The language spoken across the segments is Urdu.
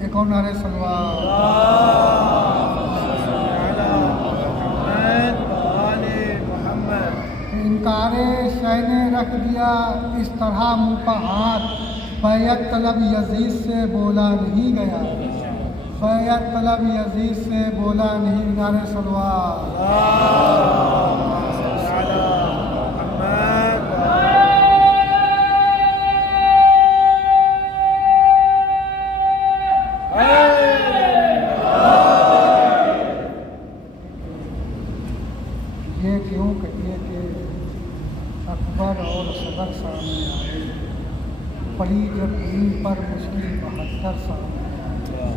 ایک اور نعرہ صلوات۔ انکار شے نے رکھ دیا اس طرح منہ پہ ہاتھ، بیعت طلب یزید سے بولا نہیں گیا، بیعت طلب یزید سے بولا نہیں۔ نعرہ صلوات۔ یہ کیوں کہیے کہ اکبر اور صدر سامنے آئے، پڑی جب دین پر مشکل 72 سامنے آئے،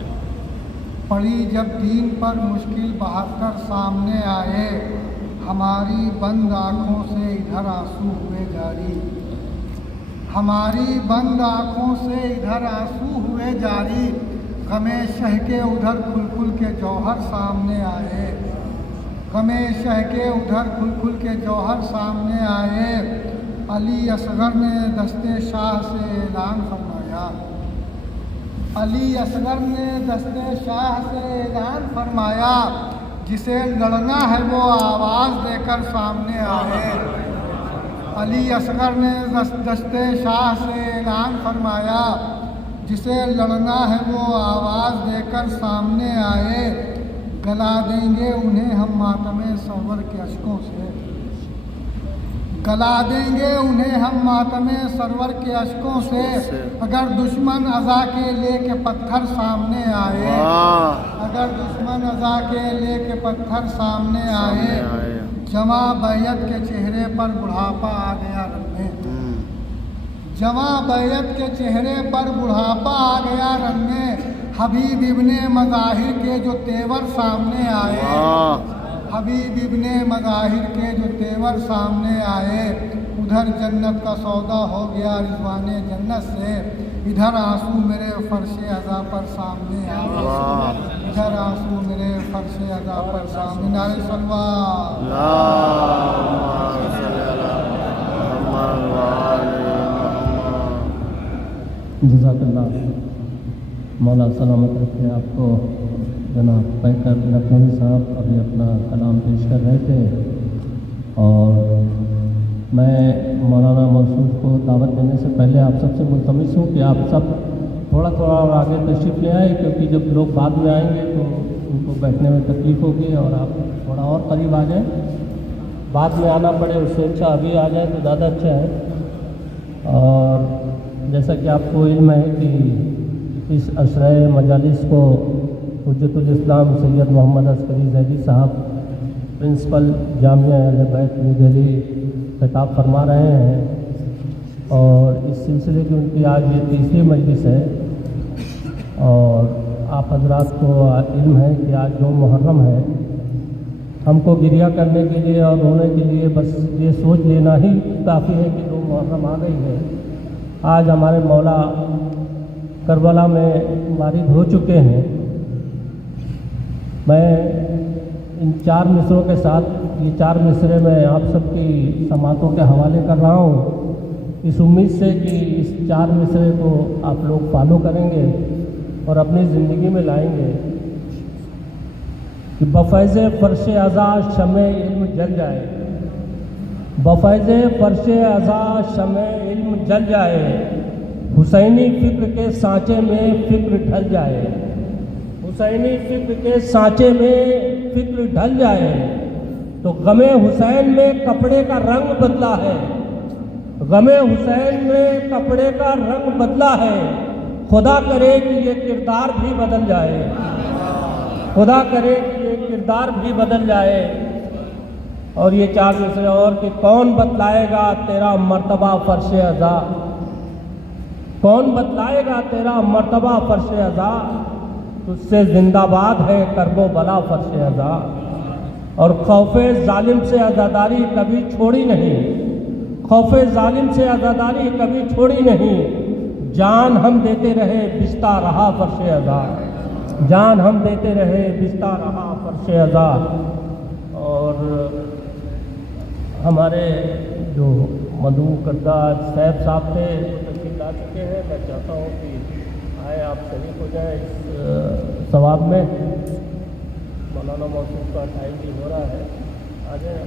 پڑی جب دین پر مشکل 72 سامنے آئے، ہماری بند آنکھوں سے ادھر آنسو ہوئے جاری، ہماری بند آنکھوں سے ادھر آنسو ہوئے جاری، غم شہ کے ادھر کھل کھل کے جوہر سامنے آئے، غم شہ کے ادھر کھل کھل کے جوہر سامنے آئے۔ علی اصغر نے دستے شاہ سے اعلان فرمایا، علی اصغر نے دستے شاہ سے اعلان فرمایا، جسے لڑنا ہے وہ آواز دے کر سامنے آئے۔ علی اصغر نے دستے شاہ سے اعلان فرمایا، جسے لڑنا ہے وہ آواز دے کر سامنے آئے، گلا دیں گے انہیں ہم ماتم سرور کے اشکوں سے، گلا دیں گے انہیں ہم ماتم سرور کے اشکوں سے، اگر دشمن عزا کے لے کے پتھر سامنے آئے، اگر دشمن عزا کے لے کے پتھر سامنے آئے، جواں بیعت کے چہرے پر بڑھاپا آ گیا رنگ میں، جواں بیعت کے چہرے پر بڑھاپا آ گیا رنگ میں، حبیب ابن مظاہر کے جو تیور سامنے آئے، حبیب ابن مظاہر کے جو تیور سامنے آئے، ادھر جنت کا سودا ہو گیا رضوان جنت سے، ادھر آنسو میرے فرش عزا پر سامنے آئے، ادھر آنسو میرے فرش عزا پر سامنے۔ نعرہ صلوات۔ جزاک اللہ، مولا سلامت رکھے آپ کو۔ جناب پیکر لکھنوی صاحب ابھی اپنا کلام پیش کر رہے تھے، اور میں مولانا موصوف کو دعوت دینے سے پہلے آپ سب سے ملتمس ہوں کہ آپ سب تھوڑا تھوڑا اور آگے تشریف لے آئیں، کیونکہ جب لوگ بعد میں آئیں گے تو ان کو بیٹھنے میں تکلیف ہوگی، اور آپ تھوڑا اور قریب آ جائیں، بعد میں آنا پڑے اس سے اچھا ابھی آ جائیں تو زیادہ اچھا ہے۔ اور جیسا کہ آپ کو علم ہے کہ اس عشرۂ مجالس کو حجت الاسلام سید محمد عسکری زیدی صاحب پرنسپل جامعہ اہل بیت نیو دہلی خطاب فرما رہے ہیں، اور اس سلسلے کی ان کی آج یہ 30ویں مجلس ہے، اور آپ حضرات کو علم ہے کہ آج 2 محرم ہے۔ ہم کو گریہ کرنے کے لیے اور رونے کے لیے بس یہ سوچ لینا ہی کافی ہے کہ 2 محرم آ گئی ہے۔ آج ہمارے مولا کربلا میں وارد ہو چکے ہیں۔ میں ان 4 مصروں کے ساتھ یہ 4 مصرے میں آپ سب کی سماعتوں کے حوالے کر رہا ہوں، اس امید سے کہ اس 4 مصرے کو آپ لوگ فالو کریں گے اور اپنی زندگی میں لائیں گے کہ بفیض فرش عزا شمع علم جل جائے، بفیض فرش عزا شمع علم جل جائے، حسینی فکر کے سانچے میں فکر ڈھل جائے، حسینی فکر کے سانچے میں فکر ڈھل جائے، تو غم حسین میں کپڑے کا رنگ بدلا ہے، غم حسین میں کپڑے کا رنگ بدلا ہے، خدا کرے کہ یہ کردار بھی بدل جائے، خدا کرے کہ یہ کردار بھی بدل جائے۔ اور یہ 4 مصرے اور کہ کون بتلائے گا تیرا مرتبہ فرش عزا، کون بتلائے گا تیرا مرتبہ فرش عزا، تجھ سے زندہ باد ہے کرب و بلا فرش عزا، اور خوف ظالم سے عزاداری کبھی چھوڑی نہیں، خوف ظالم سے عزاداری کبھی چھوڑی نہیں، جان ہم دیتے رہے بستا رہا فرش عزا، جان ہم دیتے رہے بستا رہا فرش عزا۔ اور ہمارے جو مدعو کردہ صاحب تھے وہ تشریف لا چکے ہیں. میں چاہتا ہوں کہ آئے آپ شریک ہو جائیں اس ثواب میں. مولانا موصوف کا ٹائم بھی ہو رہا ہے. آ جائیں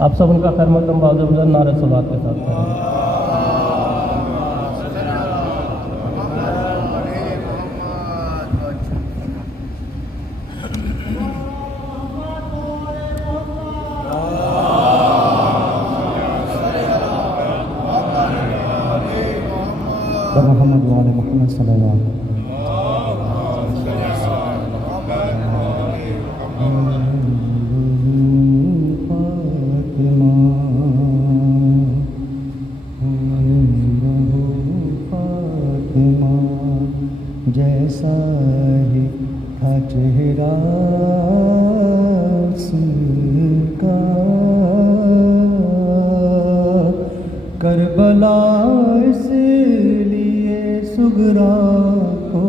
آپ سب ان کا خیر مقدم بہادر بلند نعرہ صلوات کے ساتھ کریں. محمد وعلى محمد صلی اللہ علیہ فاطمہ جیسا ہی تھا چہرہ اس کا کربلا اس سغرا کو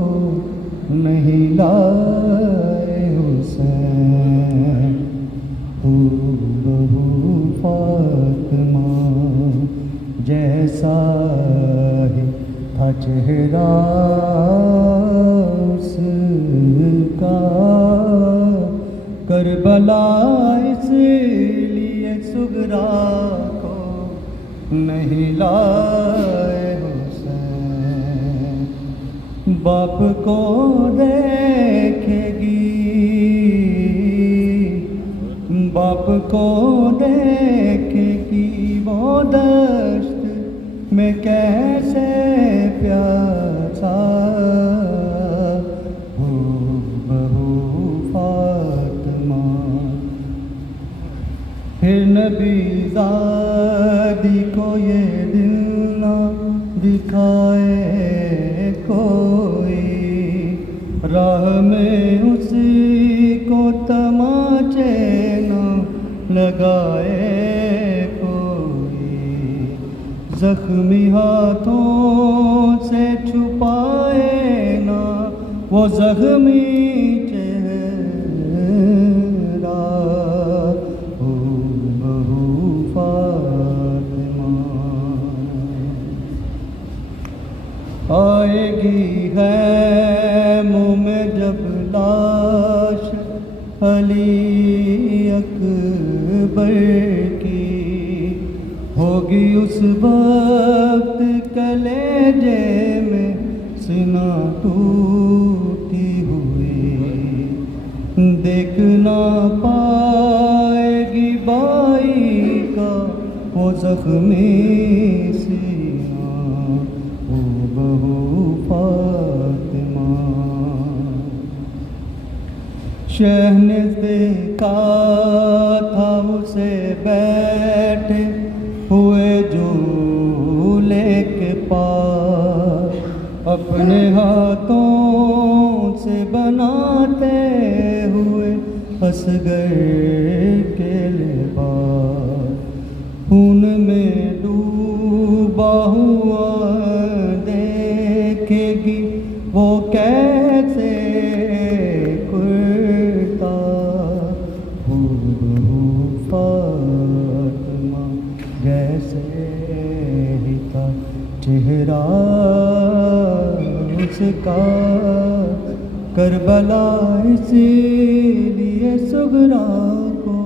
نہیں لائے حسین تو بہو فاطمہ جیسا ہی تھا چہرہ اس کا کربلا اس لیے سغرا کو نہیں لائے. باپ کو دیکھے گی باپ کو دیکھے گی وہ دشت میں کیسے پیاسا ہو بہو فاطمہ. پھر نبی زادی کو یہ دل نہ دکھائے کوئی راہ میں اسی کو تماچے نہ لگائے کوئی زخمی ہاتھوں سے چھپائے نہ وہ زخمی چہرہ ہو بہو فاطمہ. آئے گی خیموں میں جب لاش علی اکبر کی ہوگی اس وقت کلیجے میں سینہ ٹوٹی ہوئی دیکھ نہ پائے گی بائی کا وہ زخمی سینہ بہو فاطمہ. شہ نے دیکھا تھا اسے بیٹھے ہوئے جھولے کے پاس اپنے ہاتھوں سے بناتے ہوئے اصغر کے لباس خون میں ڈوبا ہوا دیکھے گی وہ کیسے کرتا ہو بہو فاطمہ جیسے ہی تھا چہرہ اس کا کربلا اسی لیے سغرا کو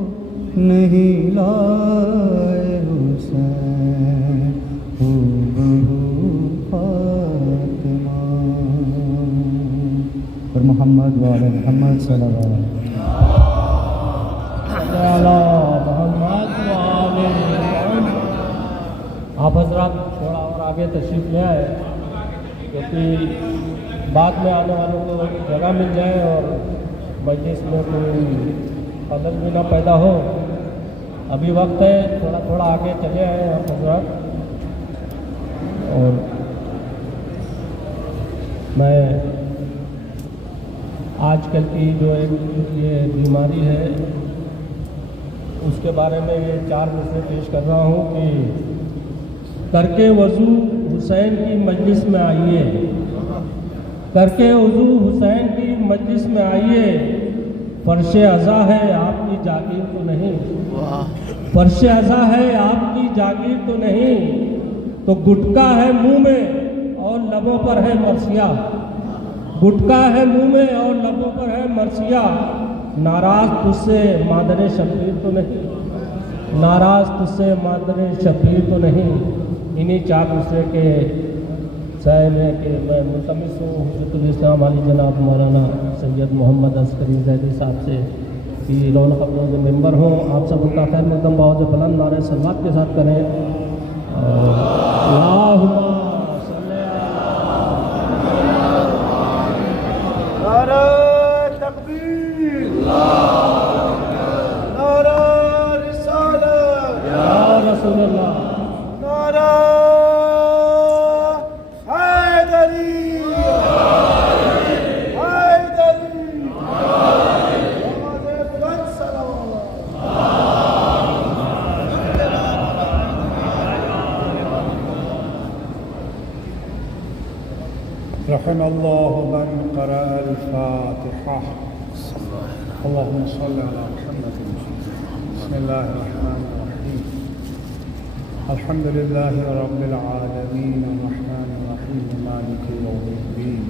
نہیں لائے حسین ہو بہو فاطمہ. اور محمد وعلی محمد صلی اللہ علیہ وسلم. آپ حضرات تھوڑا اور آگے تشریف لے آئے کیونکہ بعد میں آنے والوں کو جگہ مل جائے اور مجلس میں کوئی خلل بھی نہ پیدا ہو. ابھی وقت ہے تھوڑا تھوڑا آگے چلے آئے آپ حضرات. اور میں آج کل کی جو ایک یہ بیماری ہے اس کے بارے میں یہ 4 مصرے پیش کر رہا ہوں کہ کر کے وضو حسین کی مجلس میں آئیے کر کے وضو حسین کی مجلس میں آئیے فرش ازا ہے آپ کی جاگیر تو نہیں، فرش ازا ہے آپ کی جاگیر تو نہیں، تو گٹکا ہے منہ میں اور لبوں پر ہے مرثیہ، گٹکا ہے منہ میں اور لبوں پر ہے مرثیہ، ناراض تجھ سے مادر شبیر تو نہیں، ناراض تجھ سے مادر شبیر تو نہیں۔ انہی چار دوسرے کے سائے میں کہ میں ملتمس ہوں حجت الاسلام علی جناب مولانا سید محمد عسکری زیدی صاحب سے کہ رونق افروز ممبر ہوں، آپ سب ان کا خیر مقدم بہت بلند نعرہ سلوات کے ساتھ کریں۔ اللہم صلی نعرہ تکبیر، نعرہ رسالت، یا رسول اللہ، نعرہ حیدری، حیدری، نماز بلند صلوات۔ رحم الله من قرأ الفاتحة. اللهم صل على محمد. بسم الله الرحمن الرحيم. الحمد لله رب العالمين الرحمن الرحيم مالك يوم الدين.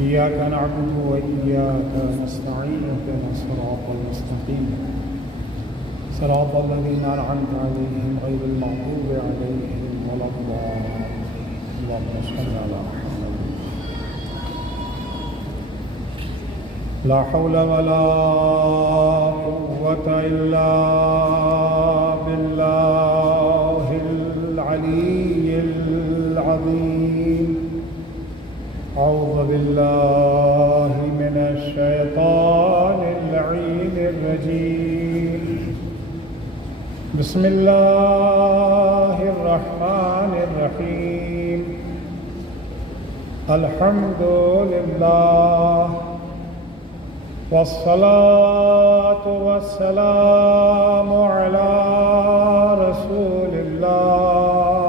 إياك نعبد وإياك نستعين اهدنا الصراط المستقيم صراط الذين أنعمت عليهم غير المغضوب عليهم ولا الضالين. اللهم صل على محمد. لا حول ولا قوة إلا بالله العلي العظيم. أعوذ بالله من الشيطان اللعين الرجيم. بسم الله الرحمن الرحيم. الحمد لله والصلاة والسلام على رسول الله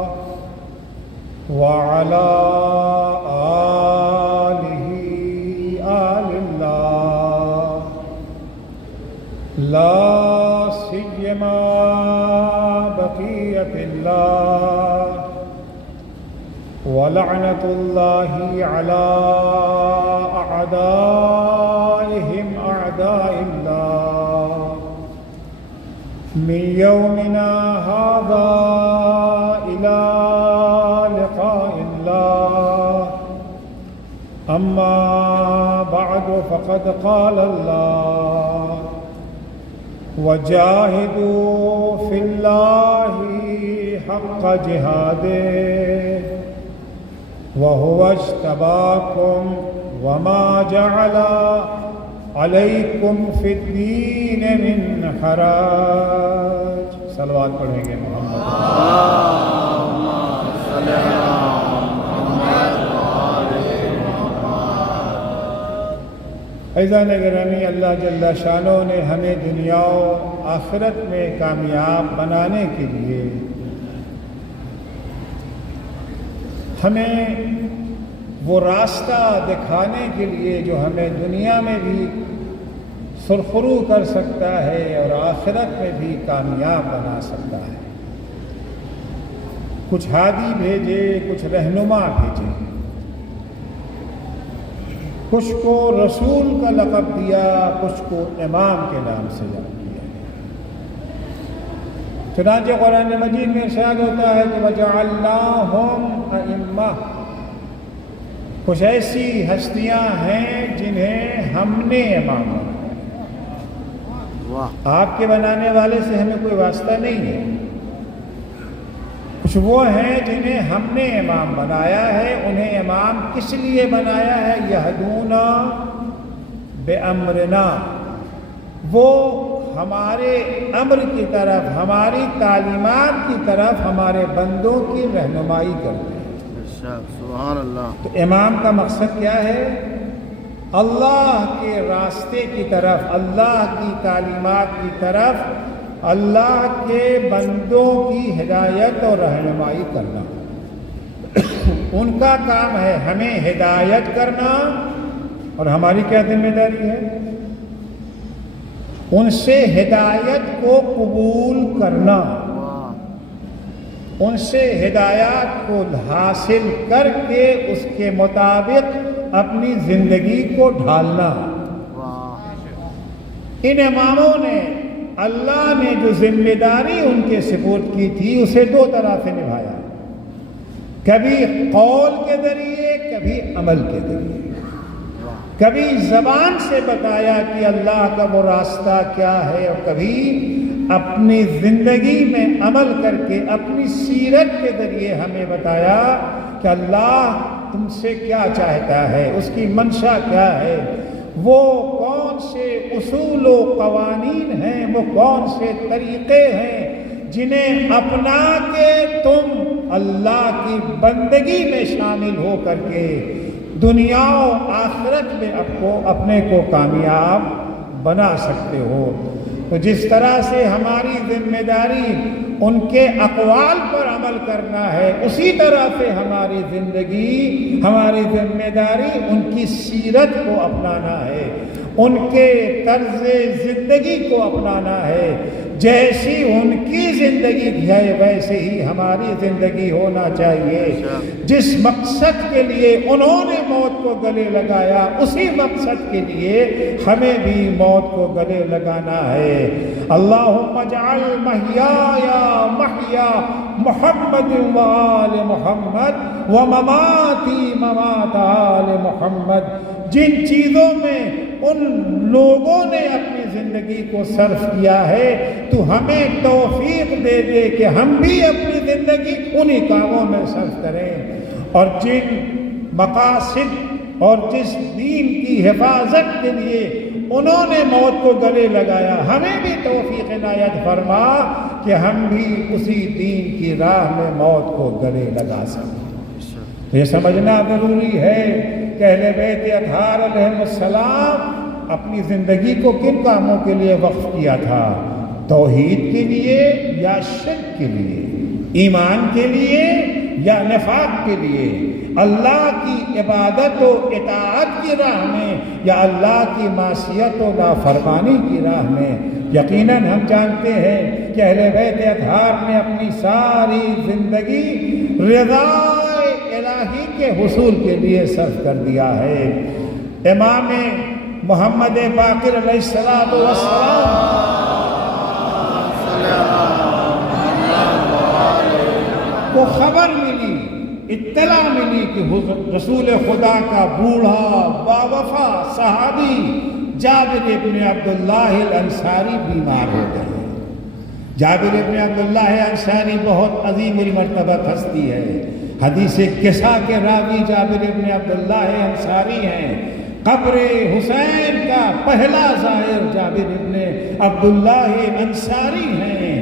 وعلى آله آل الله، لا سيما بقية الله ولعنة الله على أعدائهم أعداء الله من يومنا هذا إلى لقاء الله. أما بعد فقد قال الله: وجاهدوا في الله حق جهاده وهو اجتباكم وما جعل عليكم في الدين من حرج. صلوات پڑھیں گے محمد. عزیزان گرامی، اللہ جل شانہ نے ہمیں دنیا و آخرت میں کامیاب بنانے کے لیے ہمیں وہ راستہ دکھانے کے لیے جو ہمیں دنیا میں بھی سرخرو کر سکتا ہے اور آخرت میں بھی کامیاب بنا سکتا ہے، کچھ ہادی بھیجے، کچھ رہنما بھیجے، کچھ کو رسول کا لقب دیا، کچھ کو امام کے نام سے یاد کیا. چنانچہ قرآن مجید میں ارشاد ہوتا ہے کہ وَجَعَلْنَاهُمْ أَئِمَّةً، کچھ ایسی ہستیاں ہیں جنہیں ہم نے امام بنایا. آپ کے بنانے والے سے ہمیں کوئی واسطہ نہیں ہے. کچھ وہ ہیں جنہیں ہم نے امام بنایا ہے. انہیں امام کس لیے بنایا ہے؟ یہدون بِأَمْرِنَا، وہ ہمارے امر کی طرف، ہماری تعلیمات کی طرف ہمارے بندوں کی رہنمائی کرتے ہیں. سبحان اللہ. تو امام کا مقصد کیا ہے؟ اللہ کے راستے کی طرف، اللہ کی تعلیمات کی طرف اللہ کے بندوں کی ہدایت اور رہنمائی کرنا. ان کا کام ہے ہمیں ہدایت کرنا، اور ہماری کیا ذمہ داری ہے؟ ان سے ہدایت کو قبول کرنا، ان سے ہدایات کو حاصل کر کے اس کے مطابق اپنی زندگی کو ڈھالنا۔ ان اماموں نے اللہ نے جو ذمہ داری ان کے سپرد کی تھی اسے دو طرح سے نبھایا، کبھی قول کے ذریعے، کبھی عمل کے ذریعے۔ کبھی زبان سے بتایا کہ اللہ کا وہ راستہ کیا ہے، اور کبھی اپنی زندگی میں عمل کر کے اپنی سیرت کے ذریعے ہمیں بتایا کہ اللہ تم سے کیا چاہتا ہے، اس کی منشا کیا ہے، وہ کون سے اصول و قوانین ہیں، وہ کون سے طریقے ہیں جنہیں اپنا کے تم اللہ کی بندگی میں شامل ہو کر کے دنیا و آخرت میں اپنے کو کامیاب بنا سکتے ہو۔ تو جس طرح سے ہماری ذمہ داری ان کے اقوال پر عمل کرنا ہے، اسی طرح سے ہماری زندگی، ہماری ذمہ داری ان کی سیرت کو اپنانا ہے، ان کے طرز زندگی کو اپنانا ہے۔ جیسی ان کی زندگی ہے ویسے ہی ہماری زندگی ہونا چاہیے۔ جس مقصد کے لیے انہوں نے موت کو گلے لگایا، اسی مقصد کے لیے ہمیں بھی موت کو گلے لگانا ہے۔ اللہم اجعل محیایا محیا محمد و آل محمد و مماتی ممات آل محمد۔ جن چیزوں میں ان لوگوں نے اپنی زندگی کو صرف کیا ہے، تو ہمیں توفیق دے دے کہ ہم بھی اپنی زندگی انہی کاموں میں صرف کریں، اور جن مقاصد اور جس دین کی حفاظت کے لیے انہوں نے موت کو گلے لگایا، ہمیں بھی توفیق عنایت فرما کہ ہم بھی اسی دین کی راہ میں موت کو گلے لگا سکیں۔ یہ سمجھنا ضروری ہے کہ اہل بیت اطہار علیہ السلام اپنی زندگی کو کن کاموں کے لیے وقف کیا تھا؟ توحید کے لیے یا شرک کے لیے، ایمان کے لیے یا نفاق کے لیے، اللہ کی عبادت و اطاعت کی راہ میں یا اللہ کی معصیت و نافرمانی کی راہ میں۔ یقیناً ہم جانتے ہیں کہ اہل بیت اطہار نے اپنی ساری زندگی رضا الہی کے حصول کے لیے صرف کر دیا ہے۔ امام محمد باقر علیہ السلام کو خبر ملی، اطلاع ملی کہ رسول خدا کا بوڑھا باوفا صحابی جابر ابن عبداللہ الانصاری بیمار ہو گئے۔ جابر ابن عبداللہ انصاری بہت عظیم المرتبہ ہستی ہے۔ حدیث کسا کے راوی جابر ابن عبداللہ انصاری ہیں۔ قبر حسین کا پہلا زائر جابر ابن عبداللہ انصاری ہیں۔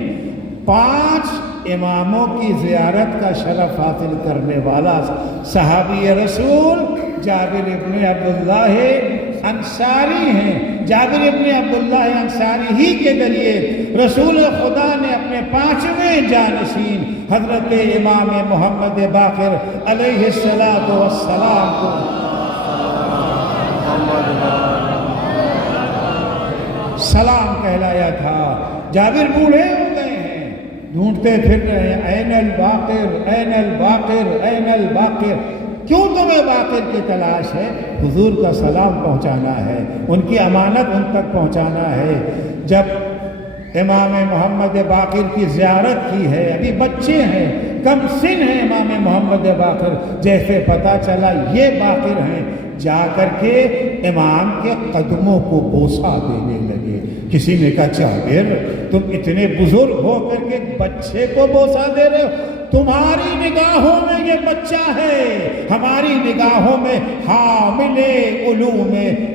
5 اماموں کی زیارت کا شرف حاصل کرنے والا صحابی رسول جابر ابن عبداللہ انصاری ہیں۔ جابر ابن عبداللہ انصاری ہی کے ذریعے رسول خدا نے اپنے 5ویں جانشین حضرت امام محمد باقر علیہ السلام کو سلام کہلایا تھا۔ جابر بوڑھے ہو گئے ہیں، ڈھونڈتے پھر رہے ہیں، این الباقر این الباقر این الباقر۔ کیوں تمہیں باقر کی تلاش ہے؟ حضور کا سلام پہنچانا ہے، ان کی امانت ان تک پہنچانا ہے۔ جب امام محمد باقر کی زیارت کی ہے، ابھی بچے ہیں، کم سن ہیں امام محمد باقر، جیسے پتہ چلا یہ باقر ہیں، جا کر کے امام کے قدموں کو بوسہ دینے لگے۔ کسی نے کہا جابر تم اتنے بزرگ ہو کر کے بچے کو بوسہ دے رہے ہو؟ تمہاری نگاہوں میں یہ بچہ ہے، ہماری نگاہوں میں حامل علوم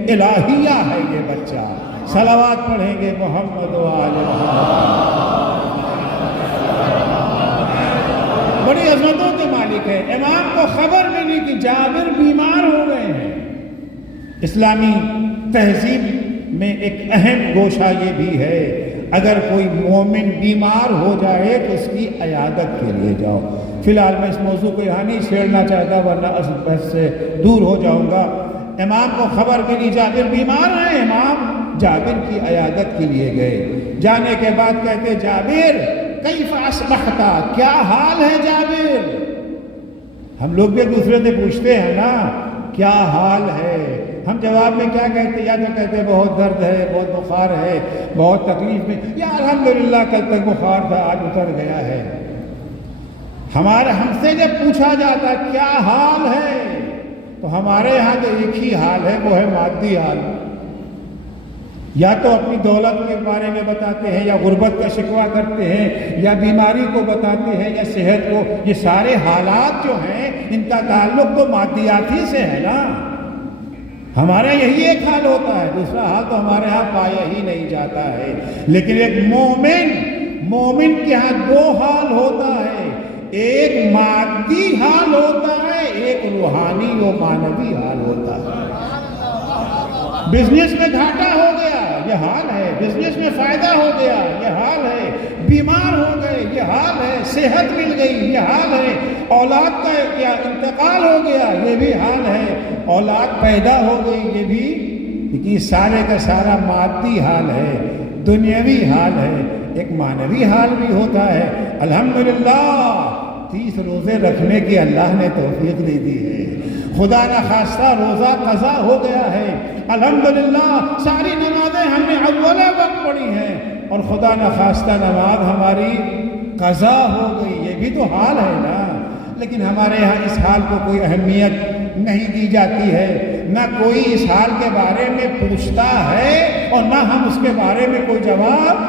الہیہ ہے یہ بچہ۔ صلوات پڑھیں گے محمد و آل محمد۔ بڑی عظمتوں کے مالک ہے۔ امام کو خبر ملی کہ جابر بیمار ہو گئے ہیں۔ اسلامی تہذیب میں ایک اہم گوشہ یہ بھی ہے، اگر کوئی مومن بیمار ہو جائے تو اس کی عیادت کے لیے جاؤ۔ فی الحال میں اس موضوع کو یہاں نہیں چھیڑنا چاہتا، ورنہ اصل بحث سے دور ہو جاؤں گا۔ امام کو خبر ملی جابر بیمار ہیں، امام جابر کی عیادت کے لیے گئے۔ جانے کے بعد کہتے جابر کیف اصبحت، کیا حال ہے جابر؟ ہم لوگ بھی ایک دوسرے سے پوچھتے ہیں نا کیا حال ہے، ہم جواب میں کیا کہتے ہیں؟ یا تو کہتے ہیں بہت درد ہے، بہت بخار ہے، بہت تکلیف میں، یا الحمدللہ کل تک بخار تھا آج اتر گیا ہے۔ ہم سے جب پوچھا جاتا ہے کیا حال ہے تو ہمارے یہاں تو ایک ہی حال ہے، وہ ہے مادی حال۔ یا تو اپنی دولت کے بارے میں بتاتے ہیں، یا غربت کا شکوہ کرتے ہیں، یا بیماری کو بتاتے ہیں، یا صحت کو۔ یہ سارے حالات جو ہیں ان کا تعلق تو مادیاتی سے ہے نا۔ ہمارا یہی ایک حال ہوتا ہے، دوسرا حال تو ہمارے ہاں پایا ہی نہیں جاتا ہے۔ لیکن ایک مومن کے ہاں دو حال ہوتا ہے، ایک مادی حال ہوتا ہے، ایک روحانی و معنوی حال ہوتا ہے۔ بزنس میں گھاٹا ہو گیا یہ حال ہے، بزنس میں فائدہ ہو گیا یہ حال ہے، بیمار ہو گئے یہ حال ہے، صحت مل گئی یہ حال ہے، اولاد کا یا انتقال ہو گیا یہ بھی حال ہے، اولاد پیدا ہو گئی یہ بھی، یہ سارے کا سارا مادی حال ہے، دنیاوی حال ہے۔ ایک معنوی حال بھی ہوتا ہے۔ الحمدللہ 30 روزے رکھنے کی اللہ نے توفیق دے دی ہے، خدا نخواستہ روزہ قضا ہو گیا ہے، الحمدللہ ساری نمازیں ہم نے اول وقت پڑھی ہیں، اور خدا نخواستہ نماز ہماری قضا ہو گئی، یہ بھی تو حال ہے نا۔ لیکن ہمارے ہاں اس حال کو کوئی اہمیت نہیں دی جاتی ہے، نہ کوئی اس حال کے بارے میں پوچھتا ہے، اور نہ ہم اس کے بارے میں کوئی جواب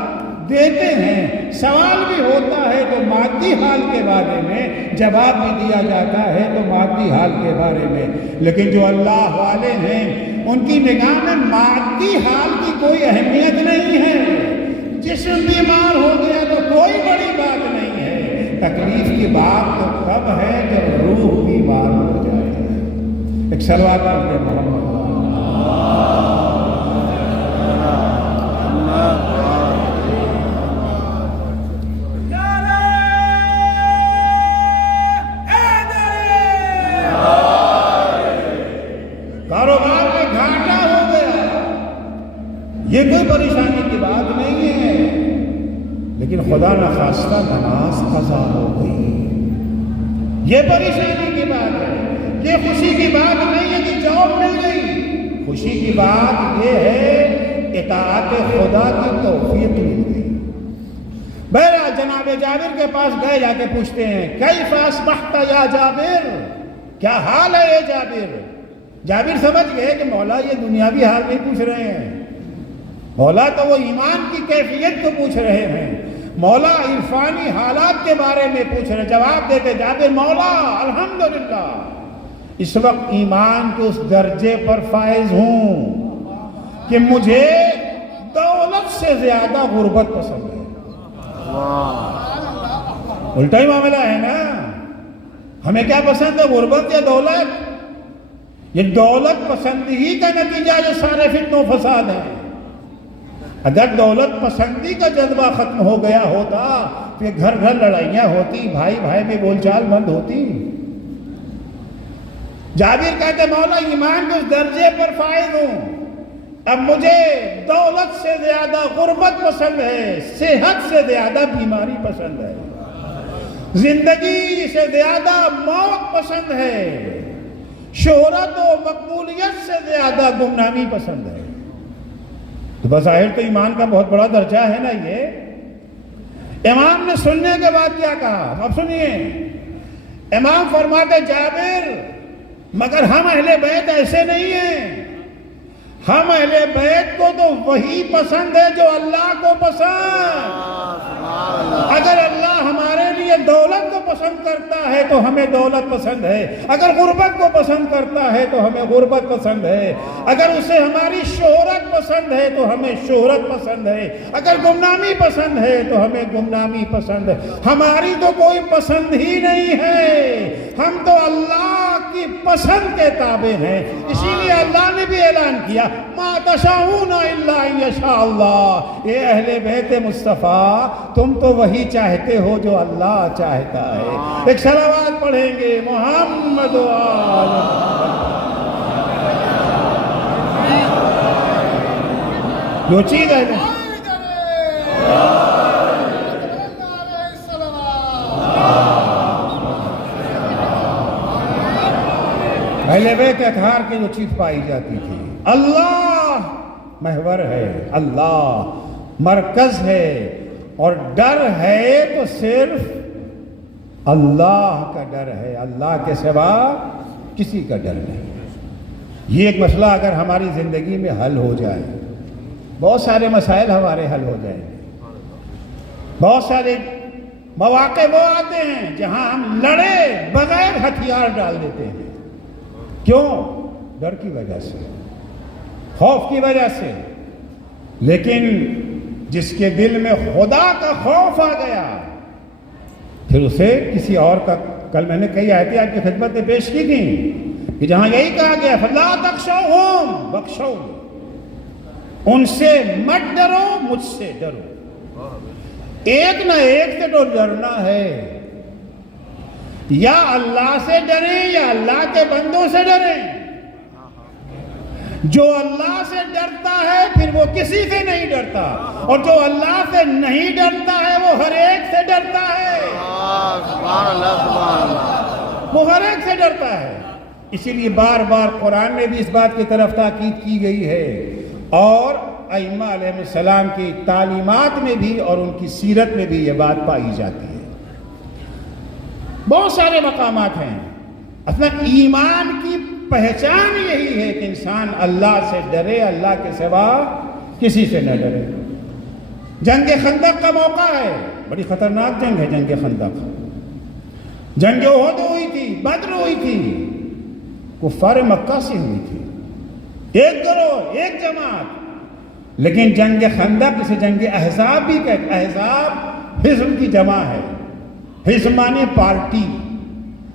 دیتے ہیں۔ سوال بھی ہوتا ہے تو مادی حال کے بارے میں، جواب بھی دیا جاتا ہے تو مادی حال کے بارے میں۔ لیکن جو اللہ والے ہیں ان کی نگاہ میں مادی حال کی کوئی اہمیت نہیں ہے۔ جسم بیمار ہو گیا تو کوئی بڑی بات نہیں ہے، تکلیف کی بات تو تب ہے جب روح بیمار ہو جائے۔ ایک صلوات پڑھ دیں محمد۔ کاروبار میں گھاٹا ہو گیا، یہ کوئی پریشانی کی بات نہیں ہے، لیکن خدا نخواستہ نماز قضا ہو گئی، یہ پریشانی کی بات ہے۔ یہ خوشی کی بات نہیں ہے کہ جاب مل گئی، خوشی کی بات یہ ہے اطاعت خدا کی توفیق مل گئی۔ بہرحال جناب جابر کے پاس گئے، جا کے پوچھتے ہیں کیف اصبحت یا جابر، کیا حال ہے یہ جابر؟ جابر سمجھ گئے کہ مولا یہ دنیاوی حال نہیں پوچھ رہے ہیں، مولا تو وہ ایمان کی کیفیت کو پوچھ رہے ہیں، مولا عرفانی حالات کے بارے میں پوچھ رہے ہیں۔ جواب دیتے جابر مولا الحمدللہ اس وقت ایمان کے اس درجے پر فائز ہوں کہ مجھے دولت سے زیادہ غربت پسند ہے۔ الٹا ہی معاملہ ہے نا، ہمیں کیا پسند ہے، غربت یا دولت؟ یہ دولت پسندی ہی کا نتیجہ جو سارے فتنوں فساد ہیں۔ اگر دولت پسندی کا جذبہ ختم ہو گیا ہوتا تو یہ گھر گھر لڑائیاں ہوتی، بھائی بھائی میں بول چال بند ہوتی۔ جابر کہتے مولا ایمان کے اس درجے پر فائز ہوں، اب مجھے دولت سے زیادہ غربت پسند ہے، صحت سے زیادہ بیماری پسند ہے، زندگی سے زیادہ موت پسند ہے، شہرت و مقبولیت سے زیادہ گمنامی پسند ہے۔ تو بظاہر تو ایمان کا بہت بڑا درجہ ہے نا یہ۔ امام نے سننے کے بعد کیا کہا، اب سنیے، امام فرماتے جابر مگر ہم اہل بیت ایسے نہیں ہیں، ہم اہل بیت کو تو وہی پسند ہے جو اللہ کو پسند۔ اگر اللہ ہمارے لیے دولت کو پسند کرتا ہے تو ہمیں دولت پسند ہے، اگر غربت کو پسند کرتا ہے تو ہمیں غربت پسند ہے، اگر اسے ہماری شہرت پسند ہے تو ہمیں شہرت پسند ہے، اگر گمنامی پسند ہے تو ہمیں گمنامی پسند ہے۔ ہماری تو کوئی پسند ہی نہیں ہے، ہم تو اللہ کی پسند کے تابع ہیں۔ اسی لیے اللہ نے بھی اعلان کیا ما تشاؤون الا ان یشاء اللہ، اے اہل بیت مصطفیٰ تم تو وہی چاہتے ہو جو اللہ چاہتا ہے۔ ایک صلوات پڑھیں گے محمد و آل۔ جو چیز ہے اہل بیت اطہار کی جو چیز پائی جاتی تھی، اللہ محور ہے، اللہ مرکز ہے، اور ڈر ہے تو صرف اللہ کا ڈر ہے، اللہ کے سوا کسی کا ڈر نہیں۔ یہ ایک مسئلہ اگر ہماری زندگی میں حل ہو جائے، بہت سارے مسائل ہمارے حل ہو جائیں گے۔ بہت سارے مواقع وہ آتے ہیں جہاں ہم لڑے بغیر ہتھیار ڈال دیتے ہیں، کیوں؟ ڈر کی وجہ سے، خوف کی وجہ سے۔ لیکن جس کے دل میں خدا کا خوف آ گیا، پھر اسے کسی اور کا، کل میں نے کئی آیتیں آپ کی خدمت میں پیش کی تھیں کہ جہاں یہی کہا گیا فَلَا تَخْشَوْهُمْ وَاخْشَوْنِ، ان سے مت ڈرو، مجھ سے ڈرو۔ ایک نہ ایک سے تو ڈرنا ہے، یا اللہ سے ڈریں یا اللہ کے بندوں سے ڈریں۔ جو اللہ سے ڈرتا ہے پھر وہ کسی سے نہیں ڈرتا، اور جو اللہ سے نہیں ڈرتا ہے وہ ہر ایک سے ڈرتا ہے۔ سبحان اللہ، سبحان اللہ۔ وہ ہر ایک سے ڈرتا ہے۔ اسی لیے بار بار قرآن میں بھی اس بات کی طرف تاکید کی گئی ہے، اور ائمہ علیہ السلام کی تعلیمات میں بھی اور ان کی سیرت میں بھی یہ بات پائی جاتی ہے۔ بہت سارے مقامات ہیں۔ اصلا ایمان کی پہچان یہی ہے کہ انسان اللہ سے ڈرے، اللہ کے سوا کسی سے نہ ڈرے۔ جنگ خندق کا موقع ہے، بڑی خطرناک جنگ ہے جنگ خندق۔ جنگ احد ہوئی تھی، بدر ہوئی تھی، کفار مکہ سے ہوئی تھی، ایک گروہ، ایک جماعت۔ لیکن جنگ خندق جسے جنگ احزاب بھی کہتے، احزاب حزب کی جمع ہے۔ حزب مانے پارٹی،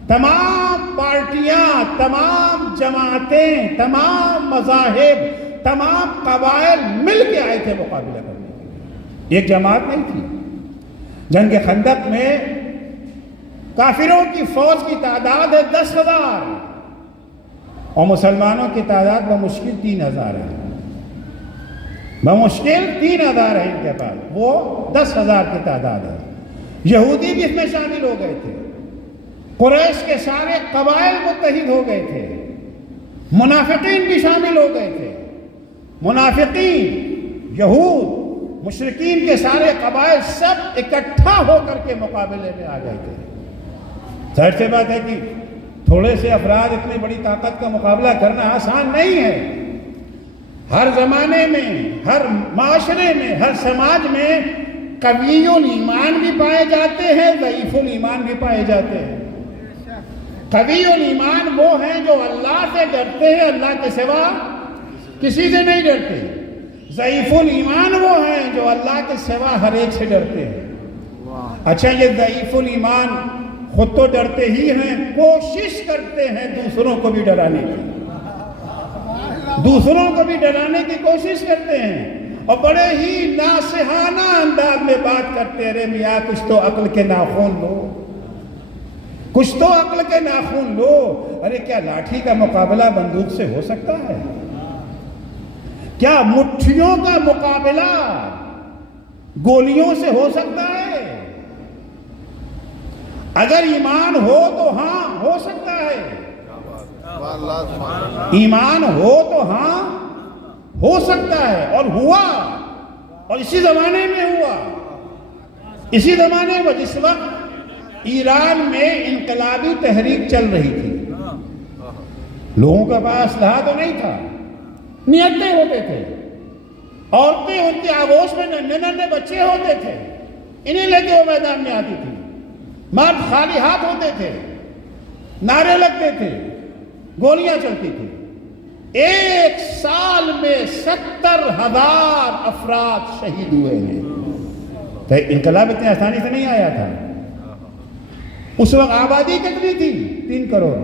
تمام پارٹیاں، تمام جماعتیں، تمام مذاہب، تمام قبائل مل کے آئے تھے مقابلہ کرنے کے لیے، ایک جماعت نہیں تھی۔ جنگ خندق میں کافروں کی فوج کی تعداد ہے 10,000، اور مسلمانوں کی تعداد بمشکل 3,000 ہے، بمشکل 3,000 ہے ان کے پاس، وہ 10,000 کی تعداد ہے۔ یہودی بھی اس میں شامل ہو گئے تھے، قریش کے سارے قبائل متحد ہو گئے تھے، منافقین بھی شامل ہو گئے تھے۔ منافقین، یہود، مشرکین کے سارے قبائل سب اکٹھا ہو کر کے مقابلے میں آ گئے تھے۔ ظاہر سی بات ہے کہ تھوڑے سے افراد اتنی بڑی طاقت کا مقابلہ کرنا آسان نہیں ہے۔ ہر زمانے میں، ہر معاشرے میں، ہر سماج میں قوی الایمان بھی پائے جاتے ہیں، ضعیف الایمان بھی پائے جاتے ہیں۔ قوی الایمان وہ ہیں جو اللہ سے ڈرتے ہیں، اللہ کے سوا کسی سے نہیں ڈرتے۔ ضعیف الایمان وہ ہیں جو اللہ کے سوا ہر ایک سے ڈرتے ہیں۔ اچھا، یہ ضعیف الایمان خود تو ڈرتے ہی ہیں، کوشش کرتے ہیں دوسروں کو بھی ڈرانے کی، دوسروں کو بھی ڈرانے کی کوشش کرتے ہیں، اور بڑے ہی ناصحانہ انداز میں بات کرتے ہیں، میاں کچھ تو عقل کے ناخن لو، کچھ تو عقل کے ناخن لو۔ ارے کیا لاٹھی کا مقابلہ بندوق سے ہو سکتا ہے؟ کیا مٹھیوں کا مقابلہ گولیوں سے ہو سکتا ہے؟ اگر ایمان ہو تو ہاں ہو سکتا ہے، ایمان ہو تو ہاں ہو سکتا ہے، اور ہوا، اور اسی زمانے میں ہوا۔ اسی زمانے میں جس وقت ایران میں انقلابی تحریک چل رہی تھی، لوگوں کے پاس اسلحہ تو نہیں تھا، نیتیں ہوتے تھے، عورتیں ان کی آغوش میں ننھے ننھے بچے ہوتے تھے، انہیں لے کے وہ میدان میں آتی تھی، مرد خالی ہاتھ ہوتے تھے، نعرے لگتے تھے، گولیاں چلتی تھی۔ ایک سال میں 70,000 افراد شہید ہوئے ہیں۔ تو انقلاب اتنی آسانی سے نہیں آیا تھا۔ اس وقت آبادی کتنی تھی؟ 3 کروڑ۔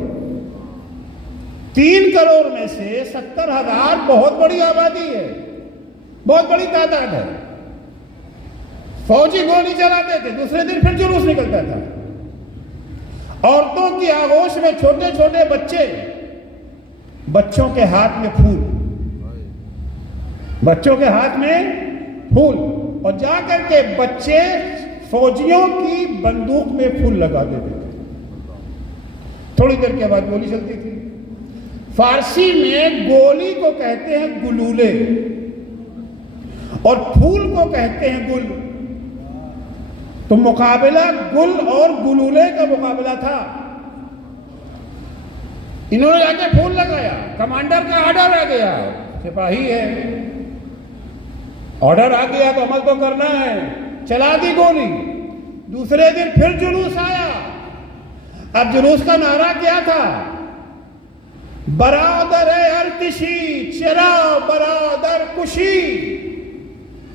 3 کروڑ میں سے 70,000 بہت بڑی آبادی ہے، بہت بڑی تعداد ہے۔ فوجی گولی چلاتے تھے، دوسرے دن پھر جلوس نکلتا تھا۔ عورتوں کی آغوش میں چھوٹے چھوٹے بچے، بچوں کے ہاتھ میں پھول، بچوں کے ہاتھ میں پھول، اور جا کر کے بچے فوجیوں کی بندوق میں پھول لگا دیتے تھے، تھوڑی دیر کے بعد گولی چلتی تھی۔ فارسی میں گولی کو کہتے ہیں گلولے اور پھول کو کہتے ہیں گل، تو مقابلہ گل اور گلولے کا مقابلہ تھا۔ انہوں نے جا کے پھول لگایا، کمانڈر کا آرڈر آ گیا، سپاہی ہے، آرڈر آ گیا تو عمل تو کرنا ہے، چلا دی گولی۔ دوسرے دن پھر جلوس آیا، اب جلوس کا نعرہ کیا تھا؟ برادر ارتشی چرا برادر کشی،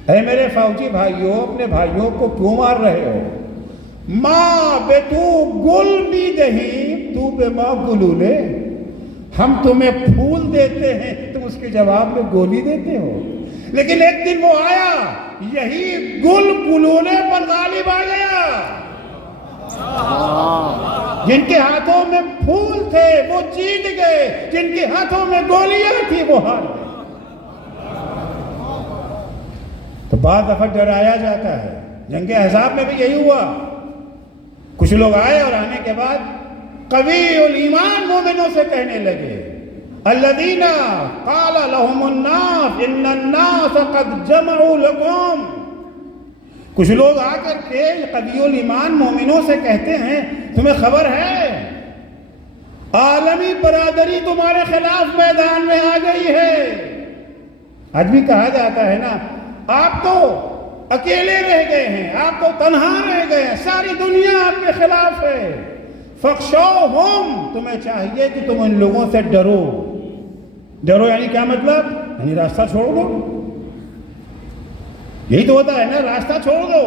اے میرے فوجی بھائیوں، اپنے بھائیوں کو کیوں مار رہے ہو؟ ماں بے تو گل بھی دہی تو بے ماں گلولے، ہم تمہیں پھول دیتے ہیں تم اس کے جواب میں گولی دیتے ہو۔ لیکن ایک دن وہ آیا، یہی گل گلولے پر غالب آ گیا، جن کے ہاتھوں میں پھول تھے وہ جیت گئے، جن کے ہاتھوں میں گولیاں تھی وہ ہار گئے۔ تو بعض دفعہ ڈرایا جاتا ہے، جنگ احزاب میں بھی یہی ہوا، کچھ لوگ آئے اور آنے کے بعد قوی الایمان مومنوں سے کہنے لگے، الذین قال لهم الناس ان الناس قد جمعوا لكم، کچھ لوگ آ کر کے قوی الایمان مومنوں سے کہتے ہیں تمہیں خبر ہے عالمی برادری تمہارے خلاف میدان میں آ گئی ہے۔ آج بھی کہا جاتا ہے نا، آپ تو اکیلے رہ گئے ہیں، آپ تو تنہا رہ گئے ہیں، ساری دنیا آپ کے خلاف ہے۔ فَخْشَوْهُمْ، تمہیں چاہیے کہ تم ان لوگوں سے ڈرو۔ ڈرو یعنی کیا مطلب؟ یعنی راستہ چھوڑ دو، یہی تو ہوتا ہے نا، راستہ چھوڑ دو،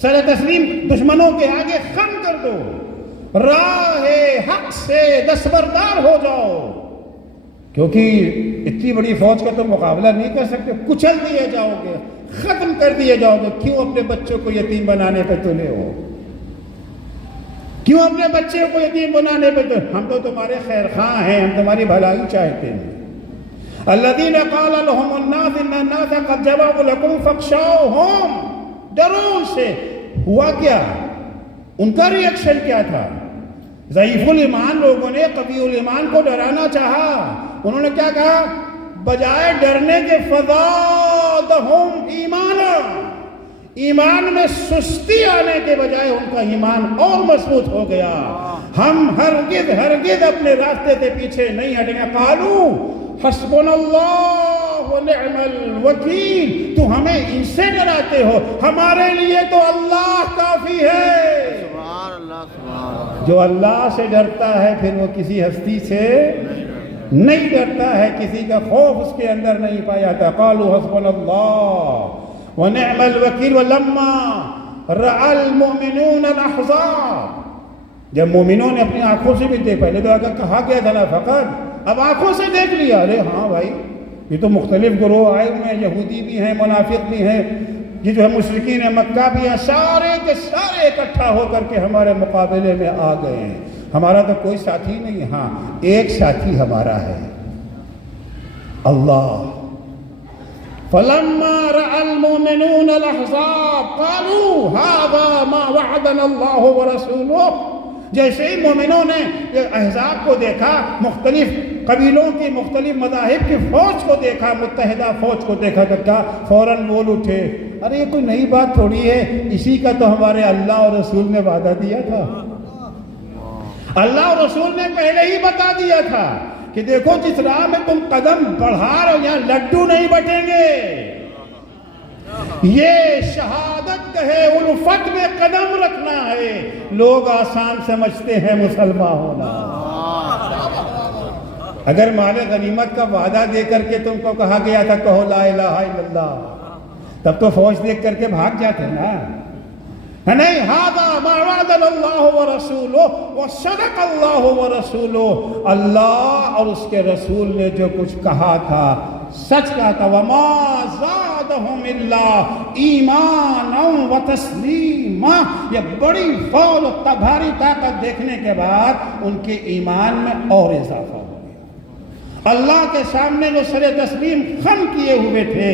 سر تسلیم دشمنوں کے آگے خم کر دو، راہ حق سے دستبردار ہو جاؤ، کیونکہ اتنی بڑی فوج کا تم مقابلہ نہیں کر سکتے، کچل دیے جاؤ گے، ختم کر دیے جاؤ گے۔ کیوں اپنے بچوں کو یتیم بنانے پہ تلے ہو؟ کیوں اپنے بچے کو یتیم بنانے پہ تلے؟ ہم تو تمہارے خیر خواہ ہیں، ہم تمہاری بھلائی چاہتے ہیں۔ الذین قال لهم الناس ان الناس قد جمعوا لكم فاخشوهم، ڈرو ان سے۔ ہوا کیا؟ ان کا ری ایکشن کیا تھا؟ ضعیف الایمان لوگوں نے قوی الایمان کو ڈرانا چاہا، انہوں نے کیا کہا؟ بجائے ڈرنے کے فزادہم ایمانا، ایمان میں سستی آنے کے بجائے ان کا ایمان اور مضبوط ہو گیا۔ ہم ہرگز اپنے راستے سے پیچھے نہیں ہٹیں گے۔ قالوا حسبنا اللہ ونعم الوکیل، تو ہمیں ان سے ڈراتے ہو، ہمارے لیے تو اللہ کافی ہے۔ سبحان اللہ سبحان اللہ۔ جو اللہ سے ڈرتا ہے پھر وہ کسی ہستی سے نہیں ڈرتا ہے، کسی کا خوف اس کے اندر نہیں پایا جاتا۔ قالوا حسبنا اللہ ونعم الوکیل ولما رأى المؤمنون الاحزاب، جب مومنوں نے اپنی آنکھوں سے بھی دیکھ، پہلے تو اگر کہا گیا تھا نا فقط، اب آنکھوں سے دیکھ لیا، ارے ہاں بھائی یہ تو مختلف گروہ آئے ہوئے ہیں، یہودی بھی ہیں، منافق بھی ہیں، یہ جو ہے مشرکین مکہ بھی ہیں، سارے کے سارے اکٹھا ہو کر کے ہمارے مقابلے میں آ گئے ہیں۔ ہمارا تو کوئی ساتھی نہیں، ہاں ایک ساتھی ہمارا ہے، اللہ۔ فلما رأى المؤمنون الأحزاب قالوا هذا ما وعدنا الله ورسوله، جیسے ہی مومنوں نے احزاب کو دیکھا، مختلف قبیلوں کی مختلف مذاہب کی فوج کو دیکھا، متحدہ فوج کو دیکھا تو کیا فوراً بول اٹھے، ارے یہ کوئی نئی بات تھوڑی ہے، اسی کا تو ہمارے اللہ اور رسول نے وعدہ دیا تھا۔ اللہ اور رسول نے پہلے ہی بتا دیا تھا کہ دیکھو جس راہ میں تم قدم بڑھا رہے ہو یہاں لڈو نہیں بٹیں گے، یہ شہادت ہے، الفت میں قدم رکھنا ہے۔ لوگ آسان سمجھتے ہیں مسلمان ہونا، اگر مال غنیمت کا وعدہ دے کر کے تم کو کہا گیا تھا کہو لا الہ الا اللہ، تب تو فوج دیکھ کر کے بھاگ جاتے نا، نہیں، هذا ما وعدنا اللہ ورسولہ وصدق اللہ ورسولہ، اللہ اور اس کے رسول نے جو کچھ کہا تھا سچ کہا تھا۔ وما زادہم الا ایمانا وتسلیما، یہ بڑی فوج و بھاری طاقت دیکھنے کے بعد ان کے ایمان میں اور اضافہ ہو گیا، اللہ کے سامنے جو سر تسلیم خم کیے ہوئے تھے،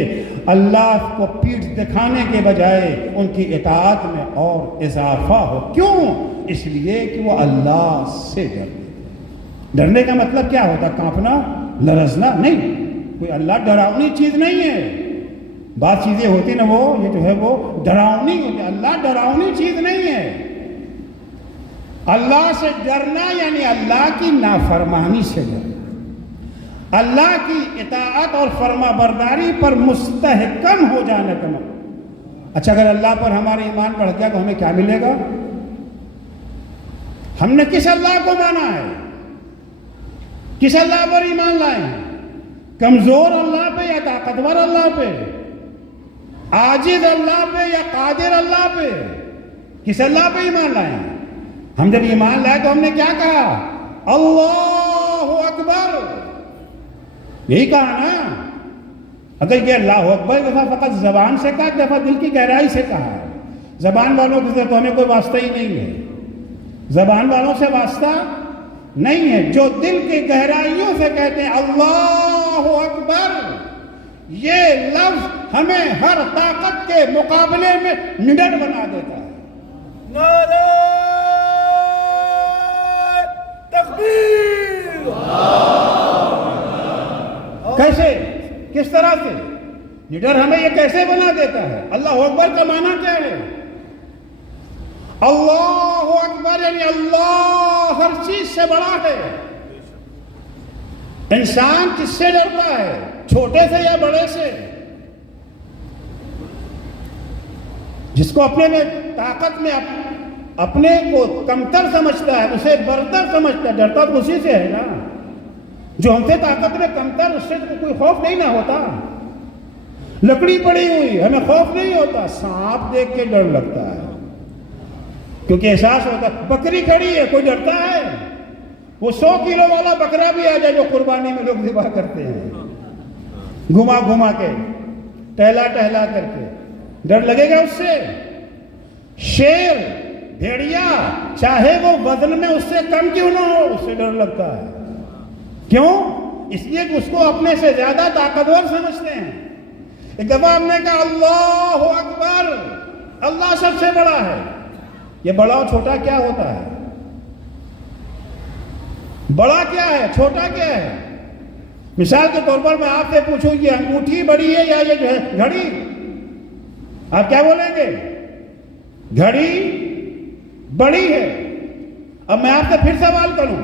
اللہ کو پیٹھ دکھانے کے بجائے ان کی اطاعت میں اور اضافہ ہو. کیوں؟ اس لیے کہ وہ اللہ سے ڈرنے کا مطلب کیا ہوتا؟ کانپنا، لرزنا نہیں. کوئی اللہ ڈراؤنی چیز نہیں ہے. بعض چیزیں ہوتی نا، وہ یہ جو ہے وہ ڈراؤنی ہوتی. اللہ ڈراؤنی چیز نہیں ہے. اللہ سے ڈرنا یعنی اللہ کی نافرمانی سے ڈرنا، اللہ کی اطاعت اور فرما برداری پر مستحکم ہو جانا کا مطلب. اچھا، اگر اللہ پر ہمارا ایمان بڑھ گیا تو ہمیں کیا ملے گا؟ ہم نے کس اللہ کو مانا ہے؟ کس اللہ پر ایمان لائے ہیں؟ کمزور اللہ پہ یا طاقتور اللہ پہ؟ عاجز اللہ پہ یا قادر اللہ پہ؟ کس اللہ پہ ایمان لائے ہیں؟ ہم جب ایمان لائے تو ہم نے کیا کہا؟ اللہ اکبر، یہی کہا نا. اگر یہ اللہ اکبر دفعہ فقط زبان سے کہا، دفعہ دل کی گہرائی سے کہا. زبان والوں کے تو ہمیں کوئی واسطہ ہی نہیں ہے. زبان والوں سے واسطہ نہیں ہے. جو دل کی گہرائیوں سے کہتے ہیں اللہ اکبر، یہ لفظ ہمیں ہر طاقت کے مقابلے میں نڈر بنا دیتا ہے. نعرہ تکبیر! کیسے؟ کس طرح سے؟ نڈر ہمیں یہ کیسے بنا دیتا ہے؟ اللہ اکبر کا معنی کیا ہے؟ اللہ اکبر یعنی اللہ ہر چیز سے بڑا ہے. انسان کس سے ڈرتا ہے؟ چھوٹے سے یا بڑے سے؟ جس کو اپنے میں طاقت میں اپنے کو کمتر سمجھتا ہے، اسے برتر سمجھتا ہے. ڈرتا تو اسی سے ہے نا. جو ہم سے طاقت میں کمتر، اس سے تو کوئی خوف نہیں نہ ہوتا. لکڑی پڑی ہوئی ہمیں خوف نہیں ہوتا، سانپ دیکھ کے ڈر لگتا ہے کیونکہ احساس ہوتا ہے. بکری کھڑی ہے، کوئی ڈرتا ہے؟ وہ 100 کلو والا بکرا بھی آ جائے جو قربانی میں لوگ ذبح کرتے ہیں، گھما گھما کے، ٹہلا ٹہلا کر کے، ڈر لگے گا اس سے؟ شیر، بھیڑیا، چاہے وہ وزن میں اس سے کم کیوں نہ ہو، اس سے ڈر لگتا ہے. کیوں؟ اس لیے کہ اس کو اپنے سے زیادہ طاقتور سمجھتے ہیں. ایک دفعہ ہم نے کہا اللہ اکبر، اللہ سب سے بڑا ہے. یہ بڑا اور چھوٹا کیا ہوتا ہے؟ بڑا کیا ہے؟ چھوٹا کیا ہے؟ مثال کے طور پر میں آپ سے پوچھوں یہ انگوٹھی بڑی ہے یا یہ جو ہے گھڑی، آپ کیا بولیں گے؟ گھڑی بڑی ہے. اب میں آپ سے پھر سوال کروں،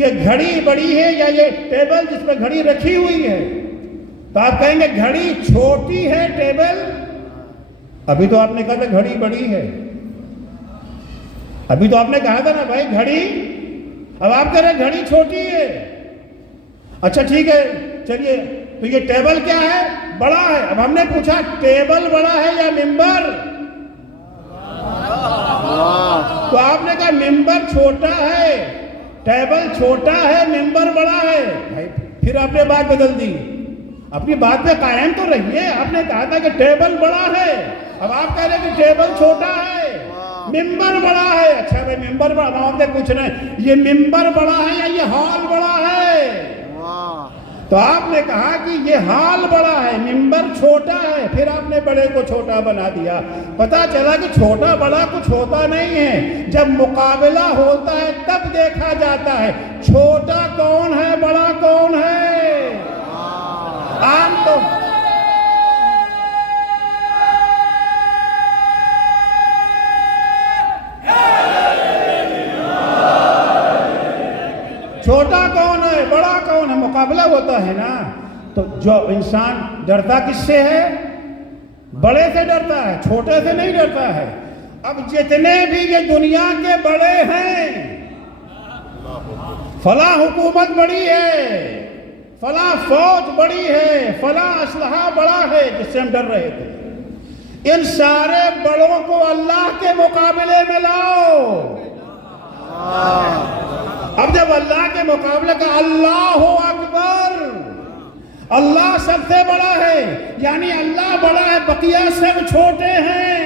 یہ گھڑی بڑی ہے یا یہ ٹیبل جس پہ گھڑی رکھی ہوئی ہے؟ تو آپ کہیں گے گھڑی چھوٹی ہے، ٹیبل. ابھی تو آپ نے کہا تھا گھڑی بڑی ہے. ابھی تو آپ نے کہا تھا نا بھائی گھڑی. اب آپ کہہ رہے گھڑی چھوٹی ہے. اچھا ٹھیک ہے، چلیے تو یہ ٹیبل کیا ہے؟ بڑا ہے. اب ہم نے پوچھا ٹیبل بڑا ہے یا ممبر؟ تو آپ نے کہا ممبر چھوٹا ہے، ٹیبل چھوٹا ہے، ممبر بڑا ہے. بھائی پھر آپ نے بات بدل دی. اپنی بات پہ قائم تو رہیے. آپ نے کہا تھا کہ ٹیبل بڑا ہے، اب آپ کہہ رہے ہیں کہ ٹیبل چھوٹا ہے، ممبر بڑا ہے. اچھا بھائی ممبر بڑا، آپ سے پوچھ رہے ہیں یہ ممبر بڑا ہے یا یہ ہال بڑا ہے؟ تو آپ نے کہا کہ یہ ہال بڑا ہے، ممبر چھوٹا ہے. پھر آپ نے بڑے کو چھوٹا بنا دیا. پتا چلا کہ چھوٹا بڑا کچھ ہوتا نہیں ہے. جب مقابلہ ہوتا ہے تب دیکھا جاتا ہے چھوٹا کون ہے، بڑا کون ہے. عام تو چھوٹا کون ہے، بڑا کون ہے، مقابلہ ہوتا ہے نا. تو جو انسان ڈرتا کس سے ہے؟ بڑے سے ڈرتا ہے، چھوٹے سے نہیں ڈرتا ہے. اب جتنے بھی یہ دنیا کے بڑے ہیں، فلاں حکومت بڑی ہے، فلاں فوج بڑی ہے، فلاں اسلحہ بڑا ہے جس سے ہم ڈر رہے تھے، ان سارے بڑوں کو اللہ کے مقابلے میں لاؤ. اب جب اللہ کے مقابلے کا اللہ اکبر، اللہ سب سے بڑا ہے، یعنی اللہ بڑا ہے، بقیہ سب چھوٹے ہیں.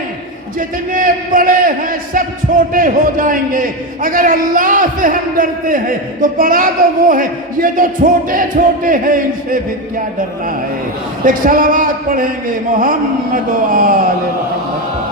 جتنے بڑے ہیں سب چھوٹے ہو جائیں پائیں گے. اگر اللہ سے ہم ڈرتے ہیں تو بڑا تو وہ ہے, یہ تو چھوٹے چھوٹے ہیں, ان سے پھر کیا ڈرنا ہے. ایک صلوات پڑھیں گے, محمد و آل محمد.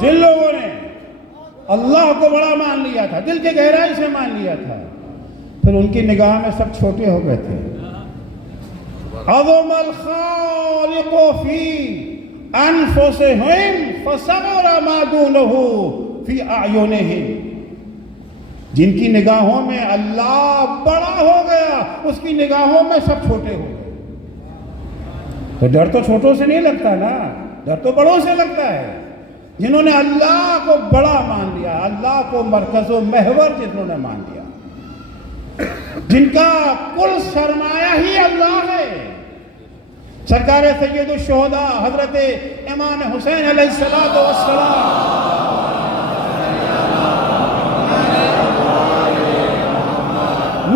جن لوگوں نے اللہ کو بڑا مان لیا تھا, دل کے گہرائی سے مان لیا تھا, پھر ان کی نگاہ میں سب چھوٹے ہو گئے تھے. عظم الخالق فی انفسہم فصغر ما دونہ فی اعینہم. جن کی نگاہوں میں اللہ بڑا ہو گیا, اس کی نگاہوں میں سب چھوٹے ہو گئے. تو ڈر تو چھوٹوں سے نہیں لگتا نا, ڈر تو بڑوں سے لگتا ہے. جنہوں نے اللہ کو بڑا مان لیا, اللہ کو مرکز و محور جنہوں نے مان لیا, جن کا کل سرمایہ ہی اللہ ہے. سرکار سید الشہداء حضرت امام حسین علیہ السلام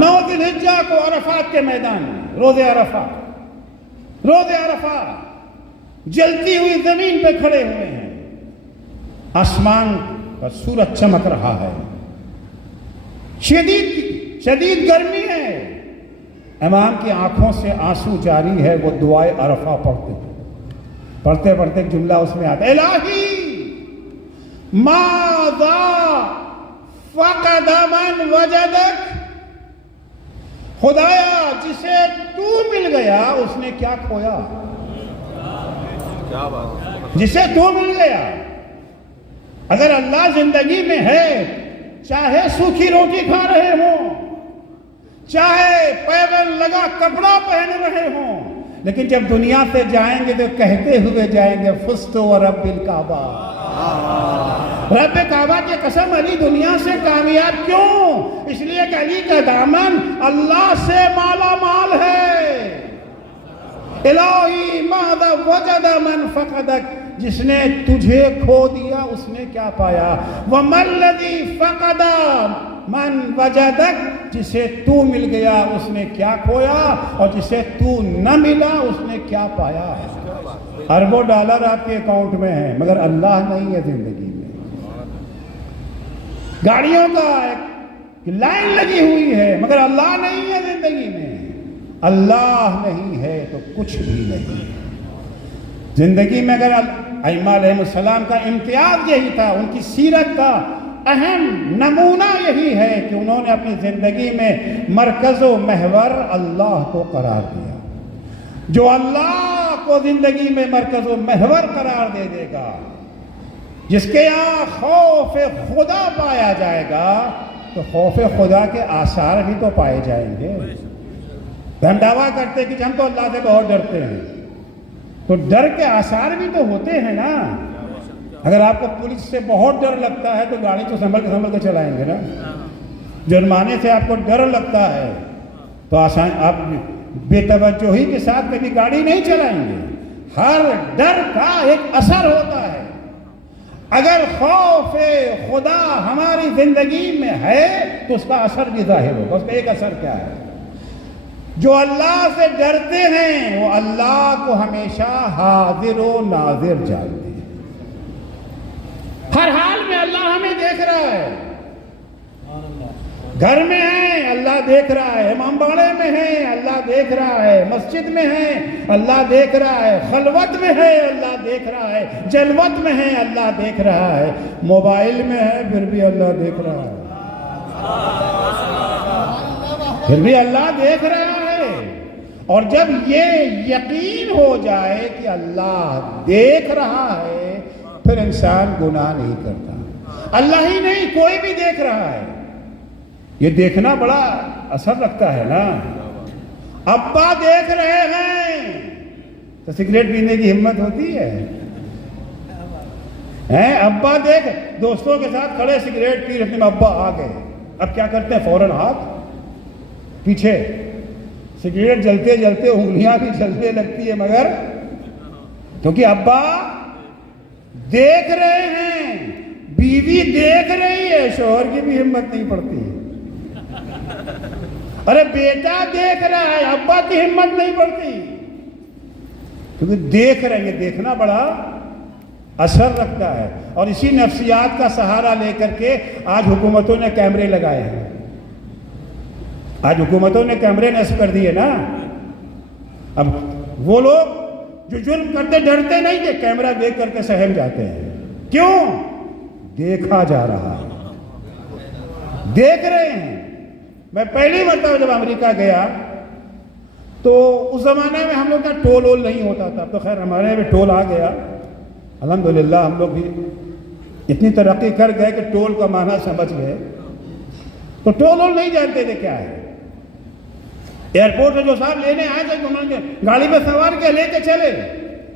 9 ذی الحجہ کو عرفات کے میدان میں, روز عرفات جلتی ہوئی زمین پہ کھڑے ہوئے ہیں. آسمان کا سورج چمک رہا ہے, شدید گرمی ہے. امام کی آنکھوں سے آنسو جاری ہے, وہ دعائے عرفہ پڑھتے ایک جملہ اس میں آتا ہے, الہی ماذا فقد من وجدک. خدایا جسے تو مل گیا اس نے کیا کھویا. جسے تو مل گیا. اگر اللہ زندگی میں ہے, چاہے سوکھی روٹی کھا رہے ہوں, چاہے پیبند لگا کپڑا پہن رہے ہوں, لیکن جب دنیا سے جائیں گے تو کہتے ہوئے جائیں گے فزت ورب الکعبہ. رب کعبہ کی قسم, علی دنیا سے کامیاب کیوں؟ اس لیے کہ علی کا دامن اللہ سے مالا مال ہے. الہی ماذا وجد من فقدک. جس نے تجھے کھو دیا اس نے کیا پایا. وَمَا الَّذِي فَقَدَ مَنْ وَجَدَكَ. جسے تو مل گیا اس نے کیا کھویا, اور جسے تو نہ ملا اس نے کیا پایا. اربوں ڈالر آپ کے اکاؤنٹ میں ہیں مگر اللہ نہیں ہے زندگی میں. گاڑیوں کا ایک لائن لگی ہوئی ہے مگر اللہ نہیں ہے زندگی میں. اللہ نہیں ہے تو کچھ بھی نہیں. زندگی میں اگر ائمہ علیہ السلام کا امتیاز یہی تھا, ان کی سیرت کا اہم نمونہ یہی ہے کہ انہوں نے اپنی زندگی میں مرکز و محور اللہ کو قرار دیا. جو اللہ کو زندگی میں مرکز و محور قرار دے دے گا, جس کے یہاں خوف خدا پایا جائے گا, تو خوف خدا کے آثار بھی تو پائے جائیں گے. ہم دعویٰ کرتے کہ ہم تو اللہ سے بہت ڈرتے ہیں, تو ڈر کے آثار بھی تو ہوتے ہیں نا. اگر آپ کو پولیس سے بہت ڈر لگتا ہے تو گاڑی تو سنبھل کے چلائیں گے نا. جرمانے سے آپ کو ڈر لگتا ہے تو آپ بے توجہی کے ساتھ کبھی گاڑی نہیں چلائیں گے. ہر ڈر کا ایک اثر ہوتا ہے. اگر خوف خدا ہماری زندگی میں ہے تو اس کا اثر بھی ظاہر ہوگا. اس کا ایک اثر کیا ہے؟ جو اللہ سے ڈرتے ہیں وہ اللہ کو ہمیشہ حاضر و ناظر جانتے ہیں. ہر حال میں اللہ ہمیں دیکھ رہا ہے. گھر میں ہیں اللہ دیکھ رہا ہے, امام باڑے میں ہیں اللہ دیکھ رہا ہے, مسجد میں ہیں اللہ دیکھ رہا ہے, خلوت میں ہے اللہ دیکھ رہا ہے, جلوت میں ہے اللہ دیکھ رہا ہے, موبائل میں ہے پھر بھی اللہ دیکھ رہا ہے. پھر بھی اللہ دیکھ رہا ہے. اور جب یہ یقین ہو جائے کہ اللہ دیکھ رہا ہے پھر انسان گناہ نہیں کرتا. اللہ ہی نہیں کوئی بھی دیکھ رہا ہے. یہ دیکھنا بڑا اثر رکھتا ہے نا. ابا دیکھ رہے ہیں تو سگریٹ پینے کی ہمت ہوتی ہے. ابا دیکھ دوستوں کے ساتھ کھڑے سگریٹ پی رہے ہیں, ابا آ گئے, اب کیا کرتے ہیں فوراً ہاتھ پیچھے. سگریٹ جلتے جلتے انگلیاں بھی جلنے لگتی ہے, مگر کیونکہ ابا دیکھ رہے ہیں, بیوی دیکھ رہی ہے, شوہر کی بھی ہمت نہیں پڑتی. ارے بیٹا دیکھ رہا ہے, ابا کی ہمت نہیں پڑتی, کیونکہ دیکھ رہے ہیں. یہ دیکھنا بڑا اثر رکھتا ہے. اور اسی نفسیات کا سہارا لے کر کے آج حکومتوں نے کیمرے لگائے ہیں. آج حکومتوں نے کیمرے نصب کر دیے نا. اب وہ لوگ جو جرم کرتے ڈرتے نہیں کہ کیمرہ دیکھ کر کے سہم جاتے ہیں. کیوں؟ دیکھا جا رہا ہے, دیکھ رہے ہیں. میں پہلی مرتبہ جب امریکہ گیا تو اس زمانے میں ہم لوگ کا ٹول وول نہیں ہوتا تھا. تو خیر ہمارے میں ٹول آ گیا الحمدللہ. ہم لوگ بھی اتنی ترقی کر گئے کہ ٹول کا معنی سمجھ گئے. تو ٹول وول نہیں جانتے تھے کیا ہے. ایئرپورٹ سے جو صاحب لینے آئے تھے انہوں نے گاڑی میں سوار کیا, لے کے چلے.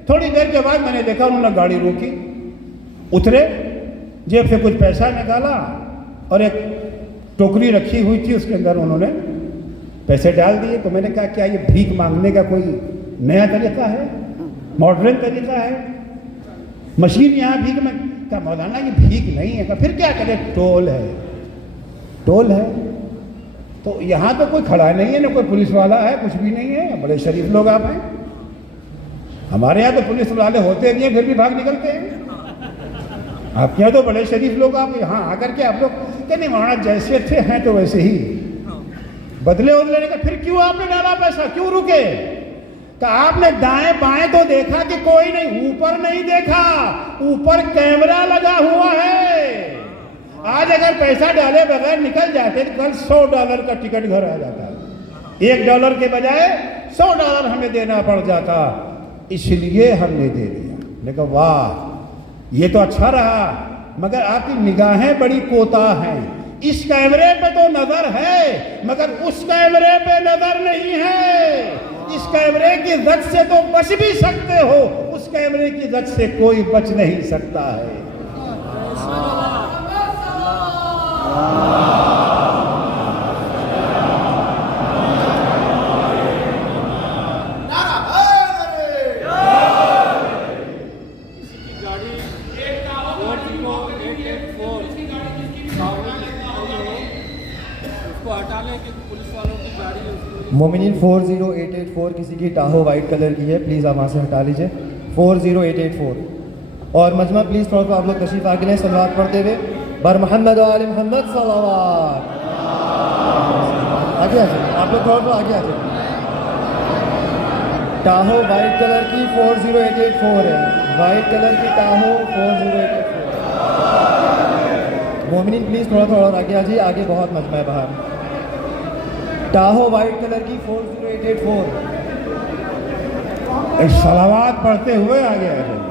تھوڑی دیر کے بعد میں نے دیکھا انہوں نے گاڑی روکی, اترے, جیب سے کچھ پیسہ نکالا اور ایک ٹوکری رکھی ہوئی تھی, اس کے اندر انہوں نے پیسے ڈال دیے. تو میں نے کہا کیا یہ بھیک مانگنے کا کوئی نیا طریقہ ہے, ماڈرن طریقہ ہے؟ مشین یہاں بھیک میں. کہا مولانا یہ بھیک نہیں ہے. کہا پھر کیا کرے, ٹول ہے, ٹول ہے. تو یہاں تو کوئی کھڑا نہیں ہے, نہ کوئی پولیس والا ہے, کچھ بھی نہیں ہے. بڑے شریف لوگ آپ ہیں. ہمارے یہاں تو پولیس والے ہوتے بھی ہیں پھر بھی بھاگ نکلتے ہیں. آپ کے یہاں تو بڑے شریف لوگ. آپ یہاں آ کر کے آپ لوگ کہ نہیں مولانا جیسے تھے ہیں تو ویسے ہی بدلے بدلے. کا پھر کیوں آپ نے ڈالا پیسہ, کیوں رکے؟ کہ آپ نے دائیں بائیں تو دیکھا کہ کوئی نہیں, اوپر نہیں دیکھا, اوپر کیمرہ لگا ہوا ہے. آج اگر پیسہ ڈالے بغیر نکل جاتے تو کل $100 کا ٹکٹ گھر آ جاتا. $1 کے بجائے $100 ہمیں دینا پڑ جاتا. اس لیے ہم نے دے دیا. لیکن واہ یہ تو اچھا رہا, مگر آپ کی نگاہیں بڑی کوتاہ ہیں. اس کیمرے پہ تو نظر ہے مگر اس کیمرے پہ نظر نہیں ہے. اس کیمرے کی زد سے تو بچ بھی سکتے ہو, اس کیمرے کی زد سے کوئی بچ نہیں سکتا ہے. مومنین 40884 کسی کی ٹاہو وائٹ کلر کی ہے, پلیز آپ وہاں سے ہٹا لیجئے. 40884. اور مجمع پلیز تھوڑا سا آپ لوگ تشریف آگے لیں صلوات پڑھتے ہوئے. بر محمد و آل محمد صلوات. آگے آ جائیں, آپ لوگ تھوڑا سا آگے آ جائیں. ٹاہو وائٹ کلر کی 40884 ہے, وائٹ کلر کی ٹاہو 40884. مومنین پلیز تھوڑا اور آگے آ جائیے, آگے بہت مجمع ہے باہر. ٹاہو وائٹ کلر کی 40884. صلوات پڑھتے ہوئے آگے آ جائیے.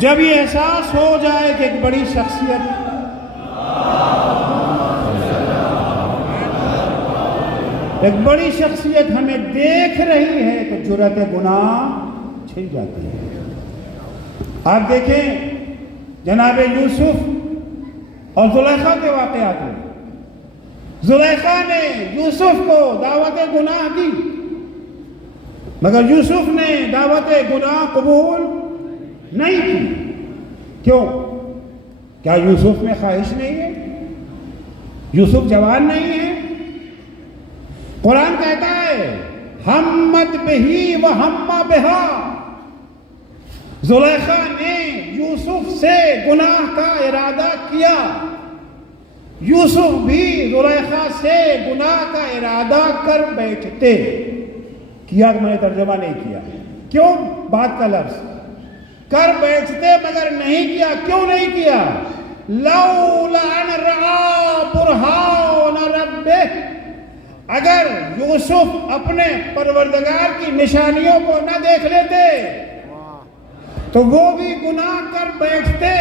جب یہ احساس ہو جائے کہ ایک بڑی شخصیت ہمیں دیکھ رہی ہے تو جرأت گناہ چھل جاتی ہے. آپ دیکھیں جناب یوسف اور زلیخا کے واقعات میں. زلیخا نے یوسف کو دعوت گناہ دی, مگر یوسف نے دعوت گناہ قبول نہیں کی. کیوں؟ کیا یوسف میں خواہش نہیں ہے؟ یوسف جوان نہیں ہے؟ قرآن کہتا ہے ہمت بہی و ہم بہا. زلیخا نے یوسف سے گناہ کا ارادہ کیا، یوسف بھی زلیخا سے گناہ کا ارادہ کر بیٹھتے. کیا میں نے ترجمہ نہیں کیا. کیوں؟ بات کا لفظ کر بیٹھتے مگر نہیں کیا. کیوں نہیں کیا؟ لولا ان رعا برہان ربہ، اگر یوسف اپنے پروردگار کی نشانیوں کو نہ دیکھ لیتے تو وہ بھی گناہ کر بیٹھتے.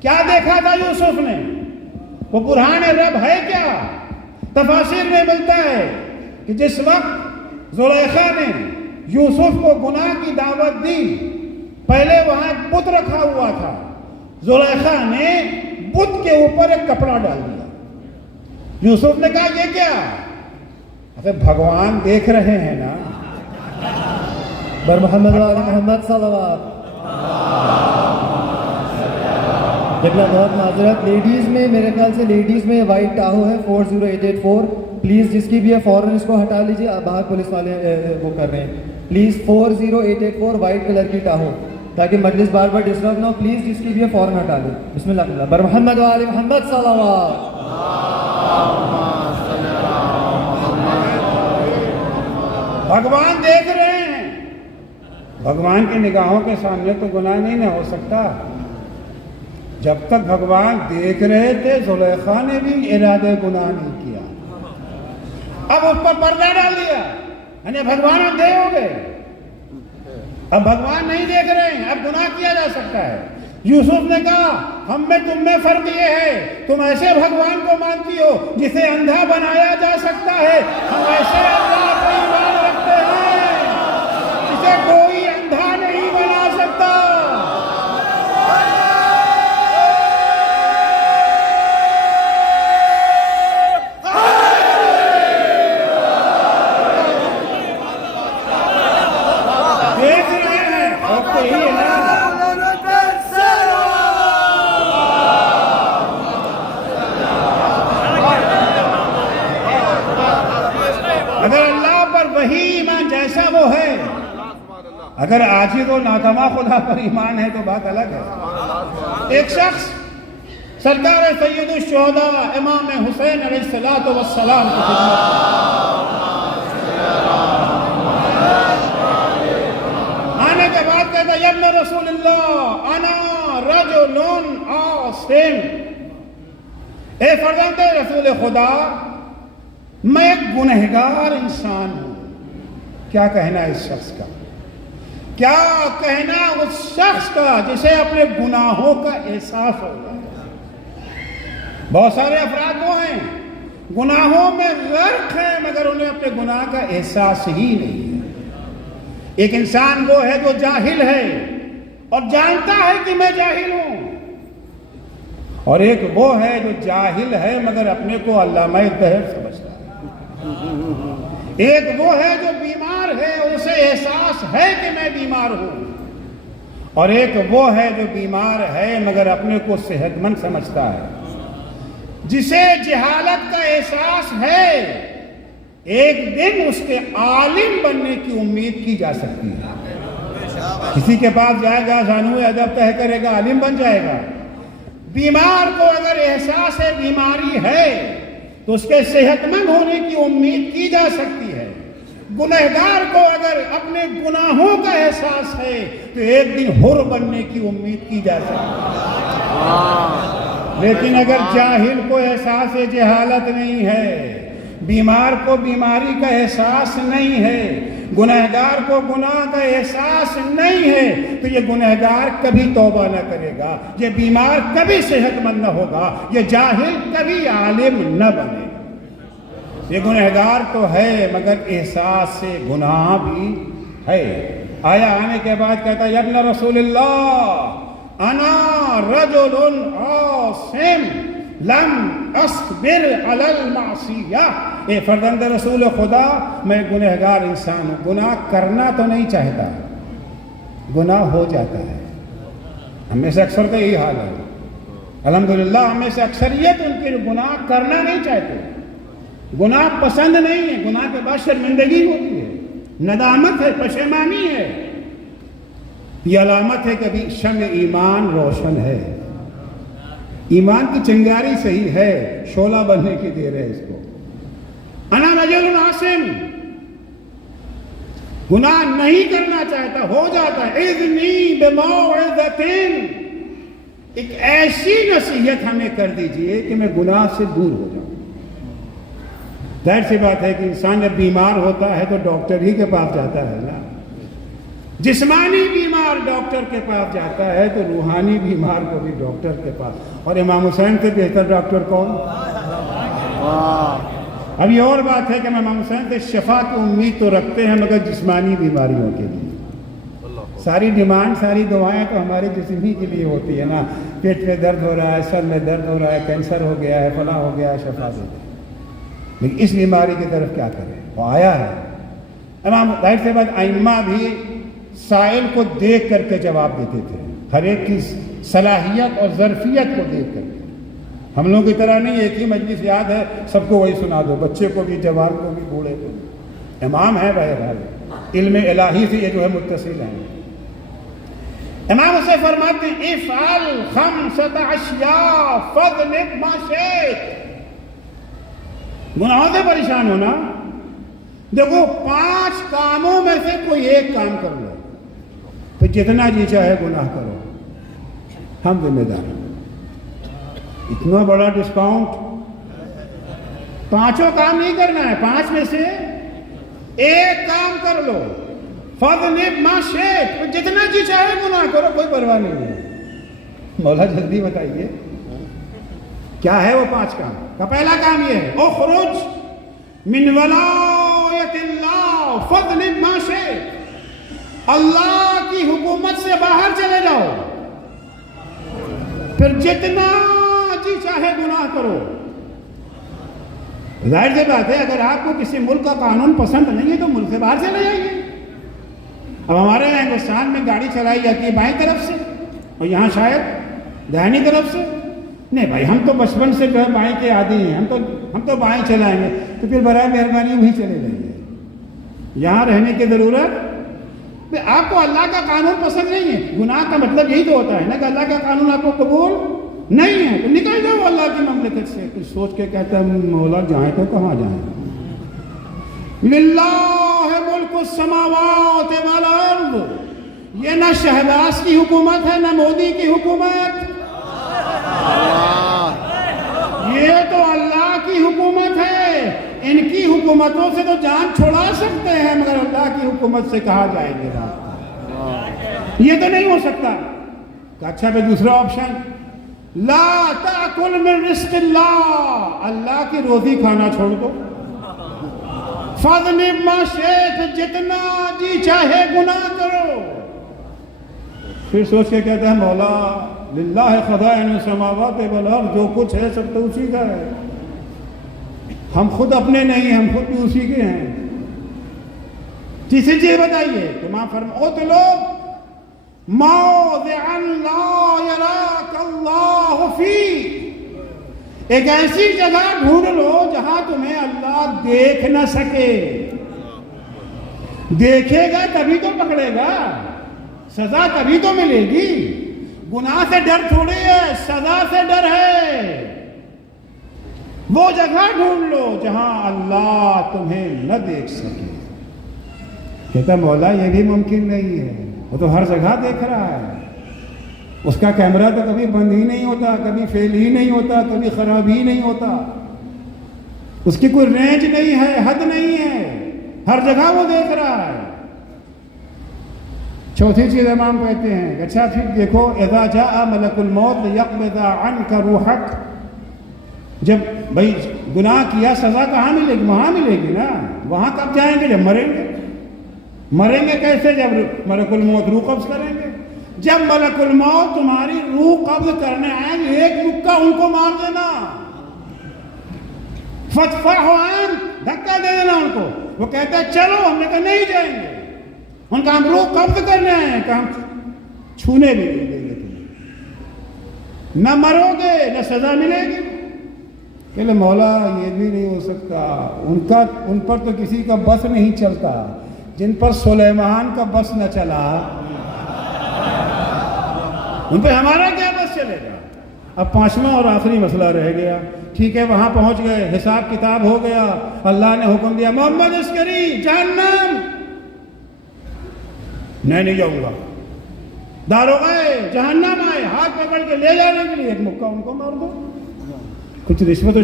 کیا دیکھا تھا یوسف نے؟ وہ برہان رب ہے کیا؟ تفاسیر میں ملتا ہے کہ جس وقت زلیخا نے یوسف کو گناہ کی دعوت دی، پہلے وہاں ایک بت رکھا ہوا تھا. زلیخا نے بت کے اوپر ایک کپڑا ڈال دیا. یوسف نے کہا یہ کیا؟ ارے بھگوان دیکھ رہے ہیں نا. بر محمد و آل محمد صلوات. جبنا بہت معذرت، لیڈیز میں میرے خیال سے لیڈیز میں وائٹ ٹاہو ہے 40884. پلیز جس کی بھی ہے فوراً اس کو ہٹا لیجیے. باہر پولیس والے وہ کر رہے ہیں. پلیز 40884 وائٹ کلر کی ٹاہو، تاکہ مجلس بار بار ڈسٹرب نہ ہو. پلیز جس کی بھی ہے فوراً ہٹا لیں. بسم اللہ الرحمن الرحیم. بر محمد و آل محمد صلوات. بھگوان دیکھ رہے ہیں. بھگوان کی نگاہوں کے سامنے تو گناہ نہیں نہ ہو سکتا. جب تک بھگوان دیکھ رہے تھے زلیخا نے بھی ارادے گناہ نہیں کیا. اب اس پر پردہ ڈال دیا، یعنی بھگوان اندھے ہو گئے. اب بھگوان نہیں دیکھ رہے ہیں، اب گناہ کیا جا سکتا ہے. یوسف نے کہا ہم میں تم میں فرق یہ ہے تم ایسے بھگوان کو مانتی ہو جسے اندھا بنایا جا سکتا ہے، ہم ایسے اللہ پر ایمان رکھتے ہیں جسے کوئی اندھا نہیں بنا سکتا. دیکھ رہے ہیں اور یہی ہے نا. اگر اللہ پر وہی ایمان جیسا وہ ہے، اگر عاجز و ناتواں خدا پر ایمان ہے تو بات الگ ہے. ایک شخص سرکار سید الشہداء امام حسین علیہ الصلوۃ والسلام کی آنے کے بعد کہتا یا ابن رسول اللہ انا رجل عاصم، اے فرزند رسول خدا میں ایک گنہگار انسان ہوں. کیا کہنا ہے اس شخص کا؟ کیا کہنا اس شخص کا جسے اپنے گناہوں کا احساس ہو گیا؟ بہت سارے افراد وہ ہیں گناہوں میں غرق ہیں مگر انہیں اپنے گناہ کا احساس ہی نہیں ہے. ایک انسان وہ ہے جو جاہل ہے اور جانتا ہے کہ میں جاہل ہوں، اور ایک وہ ہے جو جاہل ہے مگر اپنے کو علامہ الدہر سمجھتا ہے. ایک وہ ہے جو بیمار ہے اور اسے احساس ہے کہ میں بیمار ہوں، اور ایک وہ ہے جو بیمار ہے مگر اپنے کو صحت مند سمجھتا ہے. جسے جہالت کا احساس ہے ایک دن اس کے عالم بننے کی امید کی جا سکتی ہے. کسی کے پاس جائے گا ثانوی ادب طے کرے گا عالم بن جائے گا. بیمار کو اگر احساس بیماری ہے تو اس کے صحت مند ہونے کی امید کی جا سکتی ہے. گنہگار کو اگر اپنے گناہوں کا احساس ہے تو ایک دن حر بننے کی امید کی جا سکتی ہے. لیکن اگر جاہل کو احساس جہالت نہیں ہے، بیمار کو بیماری کا احساس نہیں ہے، گنہگار کو گناہ کا احساس نہیں ہے تو یہ گنہگار کبھی توبہ نہ کرے گا، یہ بیمار کبھی صحت مند نہ ہوگا، یہ جاہل کبھی عالم نہ بنے گا. یہ گنہگار تو ہے مگر احساس سے گناہ بھی ہے. آیا آنے کے بعد کہتا یا ابن رسول اللہ انا رجل عاصم لم اصبر علی المعصیہ، اے فرزند رسول خدا میں گنہگار انسان ہوں، گناہ کرنا تو نہیں چاہتا، گناہ ہو جاتا ہے۔ ہم میں سے اکثر تو یہی حال ہے، الحمدللہ ہم میں سے اکثریت ان کے گناہ کرنا نہیں چاہتے، گناہ پسند نہیں ہے، گناہ کے بعد شرمندگی ہوتی ہے، ندامت ہے، پشیمانی ہے۔ یہ علامت ہے کہ ابھی شمع ایمان روشن ہے، ایمان کی چنگاری صحیح ہے، شعلہ بننے کی دیر ہے اس کو۔ انا رجل عاصم، گناہ نہیں کرنا چاہتا، ہو جاتا ہے۔ اذنی بموعظۃ، ایک ایسی نصیحت ہمیں کر دیجئے کہ میں گناہ سے دور ہو جاؤں۔ ظاہر سی بات ہے کہ انسان جب بیمار ہوتا ہے تو ڈاکٹر ہی کے پاس جاتا ہے نا، جسمانی بیمار ڈاکٹر کے پاس جاتا ہے تو روحانی بیمار کو بھی ڈاکٹر کے پاس، اور امام حسین سے بہتر ڈاکٹر کون؟ اب یہ اور بات ہے کہ امام حسین سے شفا کی امید تو رکھتے ہیں مگر جسمانی بیماریوں کے لیے، ساری ڈیمانڈ ساری دعائیں تو ہمارے جسمی کے لیے ہوتی ہے نا، پیٹ میں درد ہو رہا ہے، سر میں درد ہو رہا ہے، کینسر ہو گیا ہے، فلاں ہو گیا ہے، شفا دے دیں، لیکن اس بیماری کی طرف کیا کریں؟ وہ آیا ہے۔ امام ظاہر سے بات ائمہ بھی سائل کو دیکھ کر کے جواب دیتے تھے، ہر ایک کی صلاحیت اور ظرفیت کو دیکھ کر کے، ہم لوگوں کی طرح نہیں ایک ہی مجلس یاد ہے سب کو وہی سنا دو، بچے کو بھی، جوان کو بھی، بوڑھے کو بھی۔ امام ہے بہرحال، علم الہی سے یہ جو ہے متصل ہیں۔ امام اسے فرماتے ہیں افعل خمسۃ اشیاء فاذنب ما شئت، گناہوں سے پریشان ہونا، دیکھو 5 کاموں میں سے کوئی ایک کام کر لو، پھر جتنا جی چاہے گناہ کرو، ہم ذمہ دار ہیں۔ اتنا بڑا ڈسکاؤنٹ، 5 کام نہیں کرنا ہے، 5 میں سے ایک کام کر لو، فَاذْنِبْ مَا شِئْتَ، جتنا جی چاہے گناہ کرو، کوئی پرواہ نہیں ہے۔ مولا جلدی بتائیے کیا ہے وہ 5 کام؟ کا پہلا کام یہ ہے اخرج من ولایت اللہ فَاذْنِبْ مَا شِئْتَ، اللہ کی حکومت سے باہر چلے جاؤ، پھر جتنا جی چاہے گناہ کرو۔ ظاہر سی بات ہے اگر آپ کو کسی ملک کا قانون پسند نہیں ہے تو ملک سے باہر چلے جائیے۔ اب ہمارے یہاں ہندوستان میں گاڑی چلائی جاتی ہے بائیں طرف سے اور یہاں شاید دائنی طرف سے، نہیں بھائی ہم تو بچپن سے جو ہے بائیں کے عادی ہیں، ہم تو بائیں چلائیں گے، تو پھر برائے مہربانی وہیں چلے جائیے، یہاں رہنے کی ضرورت۔ آپ کو اللہ کا قانون پسند نہیں ہے، گناہ کا مطلب یہی تو ہوتا ہے نا کہ اللہ کا قانون آپ کو قبول نہیں ہے، تو نکل جاؤ اللہ کی مملکت سے۔ کچھ سوچ کے کہتا ہے مولا جائیں تو کہاں جائیں؟ للہ ملک السماوات والارض، یہ نہ شہباز کی حکومت ہے نہ مودی کی حکومت، یہ تو اللہ کی حکومت ہے۔ ان کی حکومتوں سے تو جان چھڑا سکتے ہیں مگر اللہ کی حکومت سے کہاں جائیں گے؟ یہ تو نہیں ہو سکتا۔ اچھا پھر دوسرا آپشن، لا تأکل من رزق اللہ، اللہ کی روزی کھانا چھوڑ دو، فَاذْنِبْ مَا شِئْتَ، جتنا جی چاہے گناہ کرو۔ پھر سوچ کے کہتا ہے مولا للہ خزائن السماوات والارض، جو کچھ ہے سب تو اسی کا ہے، ہم خود اپنے نہیں ہیں، ہم خود بھی اسی کے ہیں۔ تیسری چیز بتائیے، تمام اُطْلُبْ موضعا لا یراک اللہ فی، ایک ایسی جگہ ڈھونڈ لو جہاں تمہیں اللہ دیکھ نہ سکے، دیکھے گا تبھی تو پکڑے گا، سزا تبھی تو ملے گی۔ گناہ سے ڈر تھوڑی ہے، سزا سے ڈر ہے۔ وہ جگہ ڈھونڈ لو جہاں اللہ تمہیں نہ دیکھ سکے۔ کہتا مولا یہ بھی ممکن نہیں ہے، وہ تو ہر جگہ دیکھ رہا ہے، اس کا کیمرہ تو کبھی بند ہی نہیں ہوتا، کبھی فیل ہی نہیں ہوتا، کبھی خراب ہی نہیں ہوتا، اس کی کوئی رینج نہیں ہے، حد نہیں ہے، ہر جگہ وہ دیکھ رہا ہے۔ چوتھی چیز امام کہتے ہیں اچھا پھر دیکھو اذا جاء ملک الموت لیقبض عنک روحک، جب بھائی گناہ کیا سزا کہاں ملے گی؟ وہاں ملے گی نا، وہاں کب جائیں گے؟ جب مریں گے۔ مریں گے کیسے؟ جب ملک الموت روح قبض کریں گے۔ جب ملک الموت تمہاری روح قبض کرنے آئیں گے ایک مکہ ان کو مار دینا، فتفح عنک، دھکا دے دینا ان کو. وہ کہتا ہے چلو, ہم نے کہا نہیں جائیں گے. ان کا ہم روح قبض کرنے آئے ہیں کہ ہم چھونے بھی نہیں دیں گے تمہیں, نہ مرو گے نہ سزا ملے گی. کہ مولا یہ بھی نہیں ہو سکتا, ان پر تو کسی کا بس نہیں چلتا, جن پر سلیمان کا بس نہ چلا ان پہ ہمارا کیا بس چلے گا. اب 5واں اور آخری مسئلہ رہ گیا. ٹھیک ہے, وہاں پہنچ گئے, حساب کتاب ہو گیا, اللہ نے حکم دیا محمد عسکری جہنم. نہیں جاؤں گا. داروغہ جہنم آئے, ہاتھ پکڑ کے لے جانے کے لیے, ایک مکہ ان کو مار دو. کچھ رشوت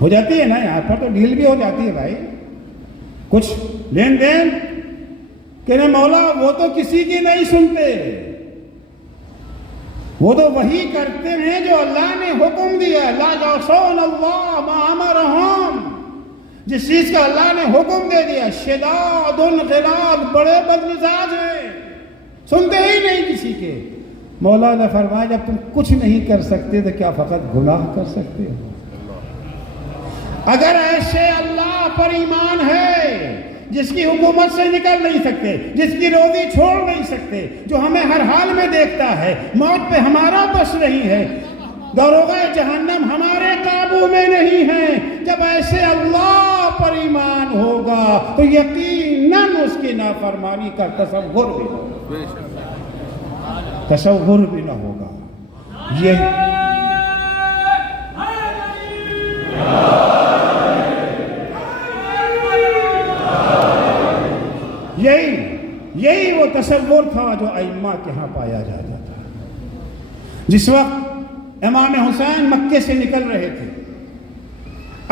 ہو جاتی ہے نا, یہاں پر تو ڈھیل بھی ہو جاتی ہے بھائی, کچھ لین دین. کہ نہ مولا وہ تو کسی کی نہیں سنتے, وہ تو وہی کرتے ہیں جو اللہ نے حکم دیا. لا یعصون اللہ ما امرہم, جس چیز کا اللہ نے حکم دے دیا. شداد غلاظ, بڑے بدمزاج ہیں, سنتے ہی نہیں کسی کے. مولا نے فرمایا جب تم کچھ نہیں کر سکتے تو کیا فقط گناہ کر سکتے ہو؟ اگر ایسے اللہ پر ایمان ہے جس کی حکومت سے نکل نہیں سکتے, جس کی روزی چھوڑ نہیں سکتے, جو ہمیں ہر حال میں دیکھتا ہے, موت پہ ہمارا بس نہیں ہے, داروغہ جہنم ہمارے قابو میں نہیں ہے. جب ایسے اللہ پر ایمان ہوگا تو یقیناً اس کی نافرمانی کا تصور بھی نہ ہوگا. یہی وہ تصور تھا جو ائمہ کے ہاں پایا جاتا تھا. جس وقت امام حسین مکے سے نکل رہے تھے,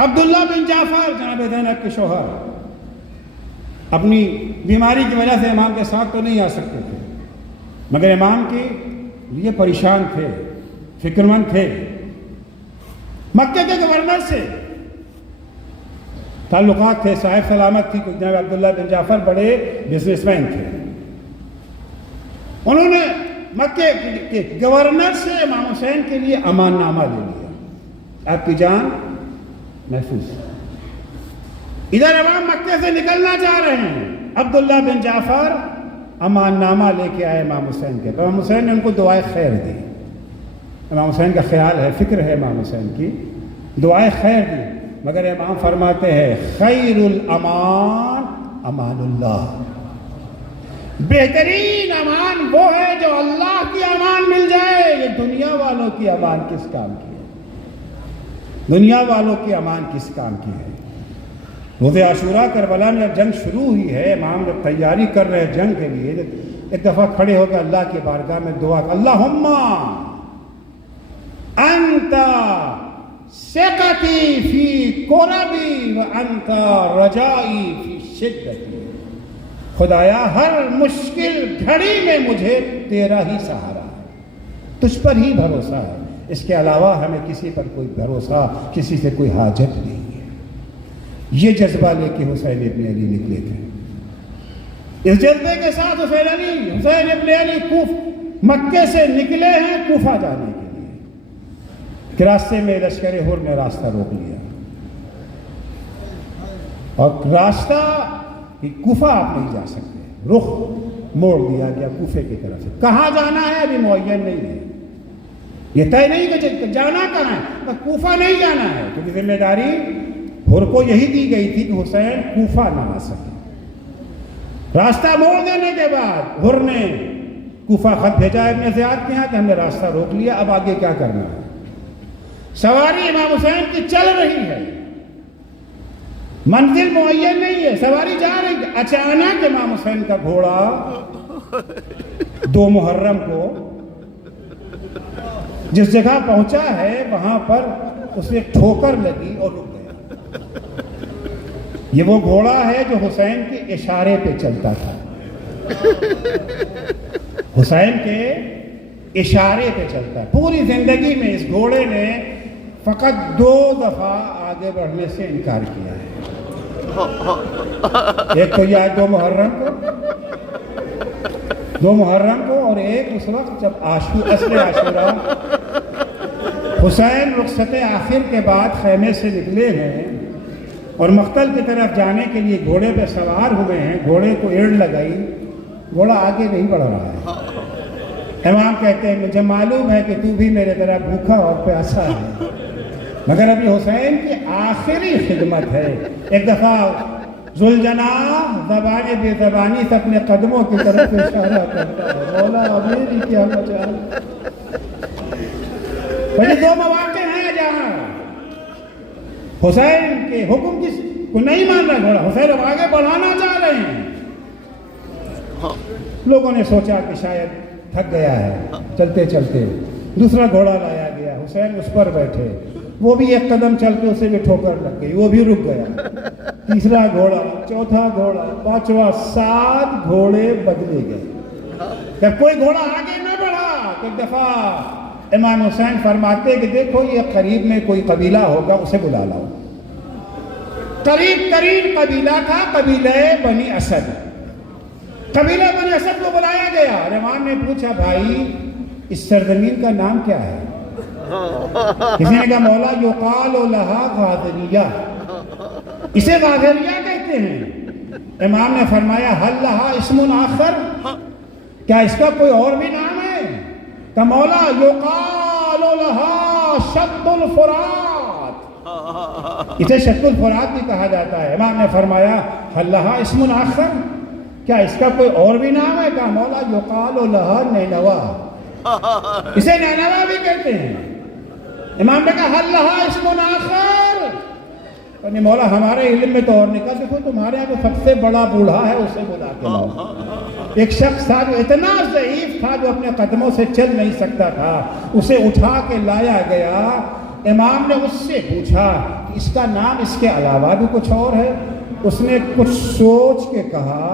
عبداللہ بن جعفر جناب زینب کے شوہر اپنی بیماری کی وجہ سے امام کے ساتھ تو نہیں آ سکتے تھے, مگر امام کے لیے پریشان تھے, فکر مند تھے. مکے کے گورنر سے تعلقات تھے, صاحب سلامت تھی. جناب عبداللہ بن جعفر بڑے بزنس مین تھے. انہوں نے مکے کے گورنر سے امام حسین کے لیے امان نامہ لے لیا, آپ کی جان محفوظ. ادھر امام مکے سے نکلنا چاہ رہے ہیں, عبداللہ بن جعفر امان نامہ لے کے آئے امام حسین کے. امام حسین نے ان کو دعائے خیر دی. امام حسین کا خیال ہے, فکر ہے امام حسین کی, دعائے خیر دی. مگر امام فرماتے ہیں خیر الامان امان اللہ, بہترین امان وہ ہے جو اللہ کی امان مل جائے. یہ دنیا والوں کی امان کس کام کی ہے؟ دنیا والوں کی امان کس کام کی ہے؟ روز عاشوراء کربلا میں جب جنگ شروع ہوئی ہے, امام جب تیاری کر رہے ہیں جنگ کے لیے, ایک دفعہ کھڑے ہو کے اللہ کی بارگاہ میں دعا, اللہم انت ثقتی فی کربی وانت رجائی فی شدتی. خدایا ہر مشکل گھڑی میں مجھے تیرا ہی سہارا ہے, تجھ پر ہی بھروسہ ہے, اس کے علاوہ ہمیں کسی پر کوئی بھروسہ, کسی سے کوئی حاجت نہیں ہے. یہ جذبہ لے کے حسین ابن علی نکلے تھے. اس جذبے کے ساتھ حسین ابن علی مکے سے نکلے ہیں کوفہ جانے کے لیے, کہ راستے میں لشکر حر نے راستہ روک لیا, اور راستہ کوفہ آپ نہیں جا سکتے, رخ موڑ دیا گیا کوفے کی طرف سے. کہاں جانا ہے ابھی معین نہیں ہے, یہ طے نہیں کہ جانا کہاں ہے, کوفہ نہیں جانا ہے, کیونکہ ذمہ داری حر کو یہی دی گئی تھی کہ حسین کوفہ نہ آ سکے. راستہ موڑ دینے کے بعد حر نے کوفہ خط بھیجا ابن زیاد کے یہاں کہ ہم نے راستہ روک لیا, اب آگے کیا کرنا ہے. سواری امام حسین کی چل رہی ہے, منزل معین نہیں ہے, سواری جا رہی ہے. اچانک امام حسین کا گھوڑا 2 محرم کو جس جگہ پہنچا ہے وہاں پر اسے ٹھوکر لگی اور رک گیا. یہ وہ گھوڑا ہے جو حسین کے اشارے پہ چلتا تھا, حسین کے اشارے پہ چلتا ہے. پوری زندگی میں اس گھوڑے نے فقط 2 دفعہ آگے بڑھنے سے انکار کیا ہے. ایک تو یہ آج 2 محرم کو, اور ایک اس وقت جب عصر عاشوراء حسین رخصت آخر کے بعد خیمے سے نکلے ہیں, اور مقتل کی طرف جانے کے لیے گھوڑے پہ سوار ہوئے ہیں، گھوڑے کو ایڑ لگائی، گھوڑا آگے نہیں بڑھ رہا ہے۔ امام کہتے ہیں مجھے معلوم ہے کہ تو بھی میرے طرح بھوکا اور پیاسا ہے، مگر ابھی حسین کی آخری خدمت ہے۔ ایک دفعہ ذوالجناح زبان بے زبانی سے اپنے قدموں کی طرف اشارہ کرتا ہے، مولا میری کیا مجال۔ یہ دو مواقع ہیں جہاں حسین کے حکم کو نہیں مان رہا گھوڑا، حسین اب آگے بڑھانا چاہ رہے ہیں۔ لوگوں نے سوچا کہ شاید تھک گیا ہے، چلتے چلتے دوسرا گھوڑا لایا گیا، حسین اس پر بیٹھے، وہ بھی ایک قدم چل کے اسے بھی ٹھوکر لگ گئی، وہ بھی رک گیا۔ تیسرا گھوڑا، چوتھا گھوڑا، پانچواں، 7 گھوڑے بدلے گئے۔ جب کوئی گھوڑا آگے نہ بڑھا تو ایک دفعہ امام حسین فرماتے کہ دیکھو یہ قریب میں کوئی قبیلہ ہوگا، اسے بلا لاؤ۔ قریب ترین قبیلہ تھا قبیلہ بنی اسد۔ قبیلہ بنی اسد کو بلایا گیا اور امام نے پوچھا بھائی اس سرزمین کا نام کیا ہے؟ کسی نے کہا مولا یقال لہا غاضریہ، اسے غاضریہ کہتے ہیں۔ امام نے فرمایا حل لہا اسم آخر، کیا اس کا کوئی اور بھی نام ہے؟ کہ مولا یقال لہا شط الفرات، اسے شط الفرات بھی کہا جاتا ہے۔ امام نے فرمایا حل لہا اسم آخر، کیا اس کا کوئی اور بھی نام ہے؟ کہ مولا یقال لہا نینوا، اسے نینوا بھی کہتے ہیں۔ امام نے کہا حل لہا اسم آخر، اور مولا ہمارے علم میں تو اور نہیں کہا، دیکھو تمہارے یہاں تو سب سے بڑا بوڑھا ہے اسے بلا کے لاؤ۔ ایک شخص تھا جو اتنا ضعیف تھا جو اپنے قدموں سے چل نہیں سکتا تھا، اسے اٹھا کے لایا گیا۔ امام نے اس سے پوچھا کہ اس کا نام اس کے علاوہ بھی کچھ اور ہے؟ اس نے کچھ سوچ کے کہا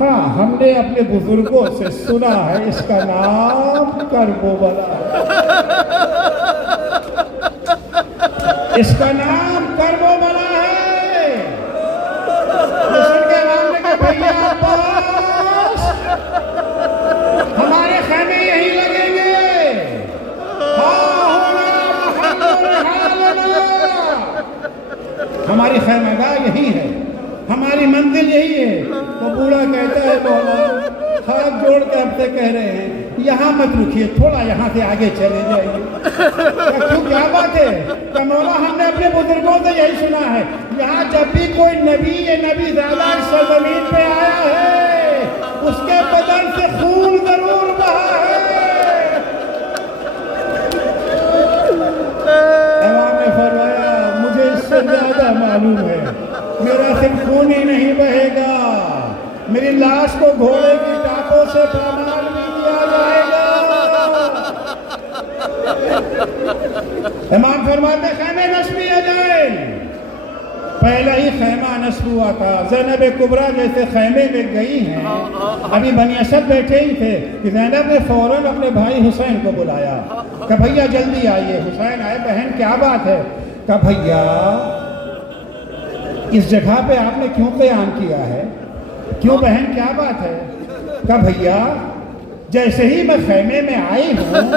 ہاں ہم نے اپنے بزرگوں سے سنا ہے اس کا نام کربوبلا ہے، اس کا نام کربوبلا ہے۔ سن کے امام نے کہا بھیا عباس ہمارے خیمے یہی لگیں گے، ہماری خیمہ گاہ یہی ہے، ہماری منزل یہی ہے۔ تو بوڑھا کہتا ہے مولا ہاتھ جوڑ کے اب سے کہہ رہے ہیں یہاں مت رکیے، تھوڑا یہاں سے آگے چلے جائیے۔ کیوں کیا بات ہے؟ کہ مولا ہم نے اپنے بزرگوں سے یہی سنا ہے یہاں جب بھی کوئی نبی زیادہ اس سرزمین پہ آیا ہے اس کے بدن سے خون ضرور بہا ہے۔ امام نے فرمایا مجھے اس سے زیادہ معلوم ہے، میرا صرف خون ہی نہیں بہے گا، میری لاش کو گھوڑے کی ٹانپوں سے پامال بھی کیا جائے گا۔ امام فرماتے خیمے نصب کیا جائے۔ پہلا ہی خیمہ نصب ہوا تھا، زینب کبریٰ جیسے خیمے میں گئی ہیں، ابھی بنی اسد بیٹھے ہی تھے کہ زینب نے فوراً اپنے بھائی حسین کو بلایا کہ بھیا جلدی آئیے۔ حسین آئے، بہن کیا بات ہے؟ کہ بھیا اس جگہ پہ آپ نے کیوں قیام کیا ہے؟ کیوں بہن کیا بات ہے؟ کہ بھیا جیسے ہی میں خیمے میں آئی ہوں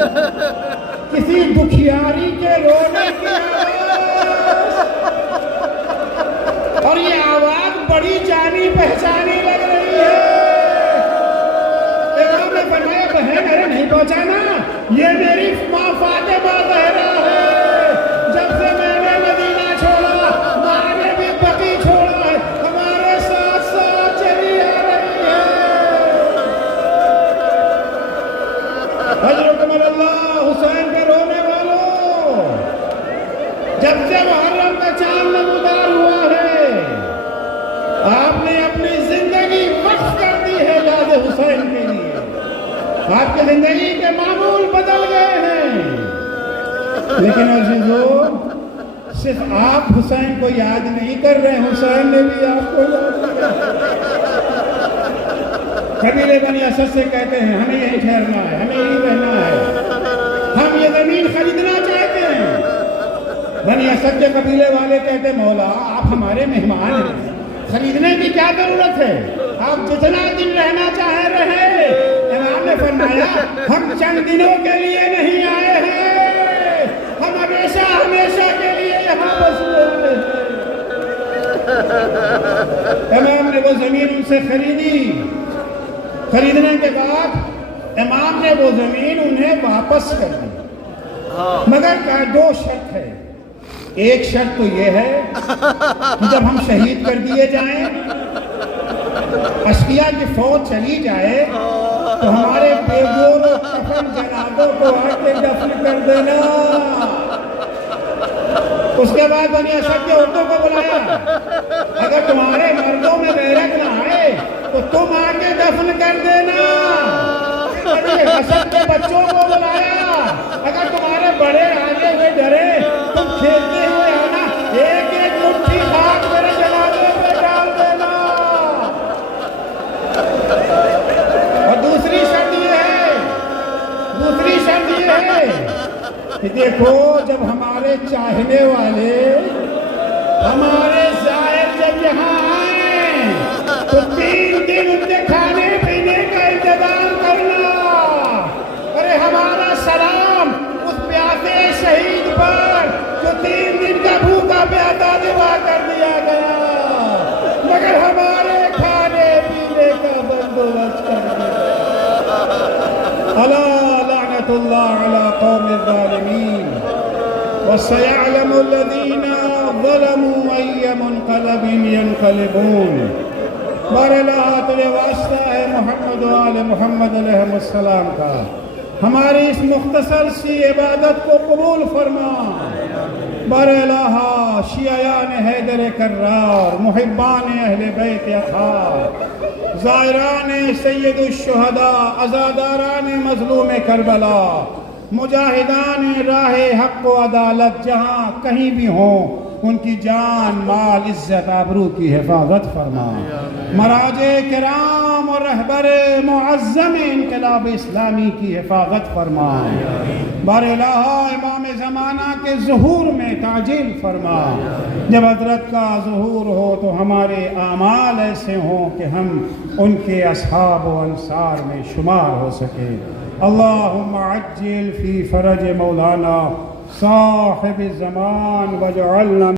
کسی دکھیاری کے رونے کی آواز، اور یہ آواز بڑی جانی پہچانی لگ رہی ہے۔ امام نے فرمایا بہن ارے نہیں پہنچانا، یہ میری ماں فاطمہ زہرا ہے، جب سے میں نے مدینہ چھوڑا ماں نے بھی بقی چھوڑا ہے، ہمارے ساتھ ساتھ چلی آ رہی ہے۔ حضرت اللہ حسین کے رونے والوں، جب سے محرم کا چاند نمودار ہوا ہے آپ نے اپنی زندگی وقف کر دی ہے یاد حسین کے لیے، آپ کی زندگی کے معمول بدل گئے ہیں، لیکن عزیزو صرف آپ حسین کو یاد نہیں کر رہے، حسین نے بھی آپ کو یاد کیا۔ قبیلے بنی اسد سے کہتے ہیں ہمیں یہیں ٹھہرنا ہے، ہمیں یہیں رہنا ہے، ہم یہ زمین خریدنا چاہتے ہیں۔ بنی اسد کے قبیلے والے کہتے مولا آپ ہمارے مہمان ہیں، خریدنے کی کیا ضرورت ہے، آپ جتنا دن رہنا چاہیں رہے۔ امام نے فرمایا ہم چند دنوں کے لیے نہیں آئے ہیں، ہم ہمیشہ ہمیشہ کے لیے یہاں بس رہے ہیں۔ امام نے وہ زمین ان سے خریدی، خریدنے کے بعد امام نے وہ زمین انہیں واپس کر دی، مگر کہا دو شرط ہے۔ ایک شرط تو یہ ہے کہ جب ہم شہید کر دیے جائیں، اشقیاء کی فوج چلی جائے، تو ہمارے بے گور و کفن جنازوں کو آ کے دفن کر دینا۔ اس کے بعد بنی اسد کے عورتوں کو بلایا، اگر تمہارے مردوں میں غیرت نہ آئے تو تم آ کے دفن کر دینا۔ بنی اسد کے بچوں کو بلایا، اگر تمہارے بڑے آگے ہوئے ڈرے تم کھیلتے ہوئے آنا، ایک ایک مٹھی خاک میرے جنازے پہ ڈال دینا۔ اور دوسری شرط یہ ہے کہ دیکھو جب ہمارے چاہنے والے، ہمارے زائر جب یہاں آئیں تو 3 دن ان کے کھانے پینے کا انتظام کرنا۔ ارے ہمارا سلام اس پیاسے شہید پر جو 3 دن کا بھوکا پیاسا دبا کر دیا گیا، مگر ہمارے کھانے پینے کا بندوبست کر دیا۔ الا لعنت اللہ علی قوم الظالمین وسيعلم الذين ظلموا أي منقلب ينقلبون۔ بار اللہ تجھے واسطہ ہے محمد و آل محمد علیہ السلام کا، ہماری اس مختصر سی عبادت کو قبول فرما۔ بار الہ شیعیان حیدر کرار، محبان اہل بیت اطہار، زائران سید الشہداء، عزاداران مظلوم کربلا، مجاہدان راہ حق و عدالت جہاں کہیں بھی ہوں، ان کی جان مال عزت آبرو کی حفاظت فرما۔ مراجع کرام اور رہبر معظم انقلاب اسلامی کی حفاظت فرما۔ بار الہ امام زمانہ کے ظہور میں تعجیل فرما۔ جب حضرت کا ظہور ہو تو ہمارے اعمال ایسے ہوں کہ ہم ان کے اصحاب و انصار میں شمار ہو سکے۔ اللہم عجل فی فرج مولانا صاحب الزمان وجعلنا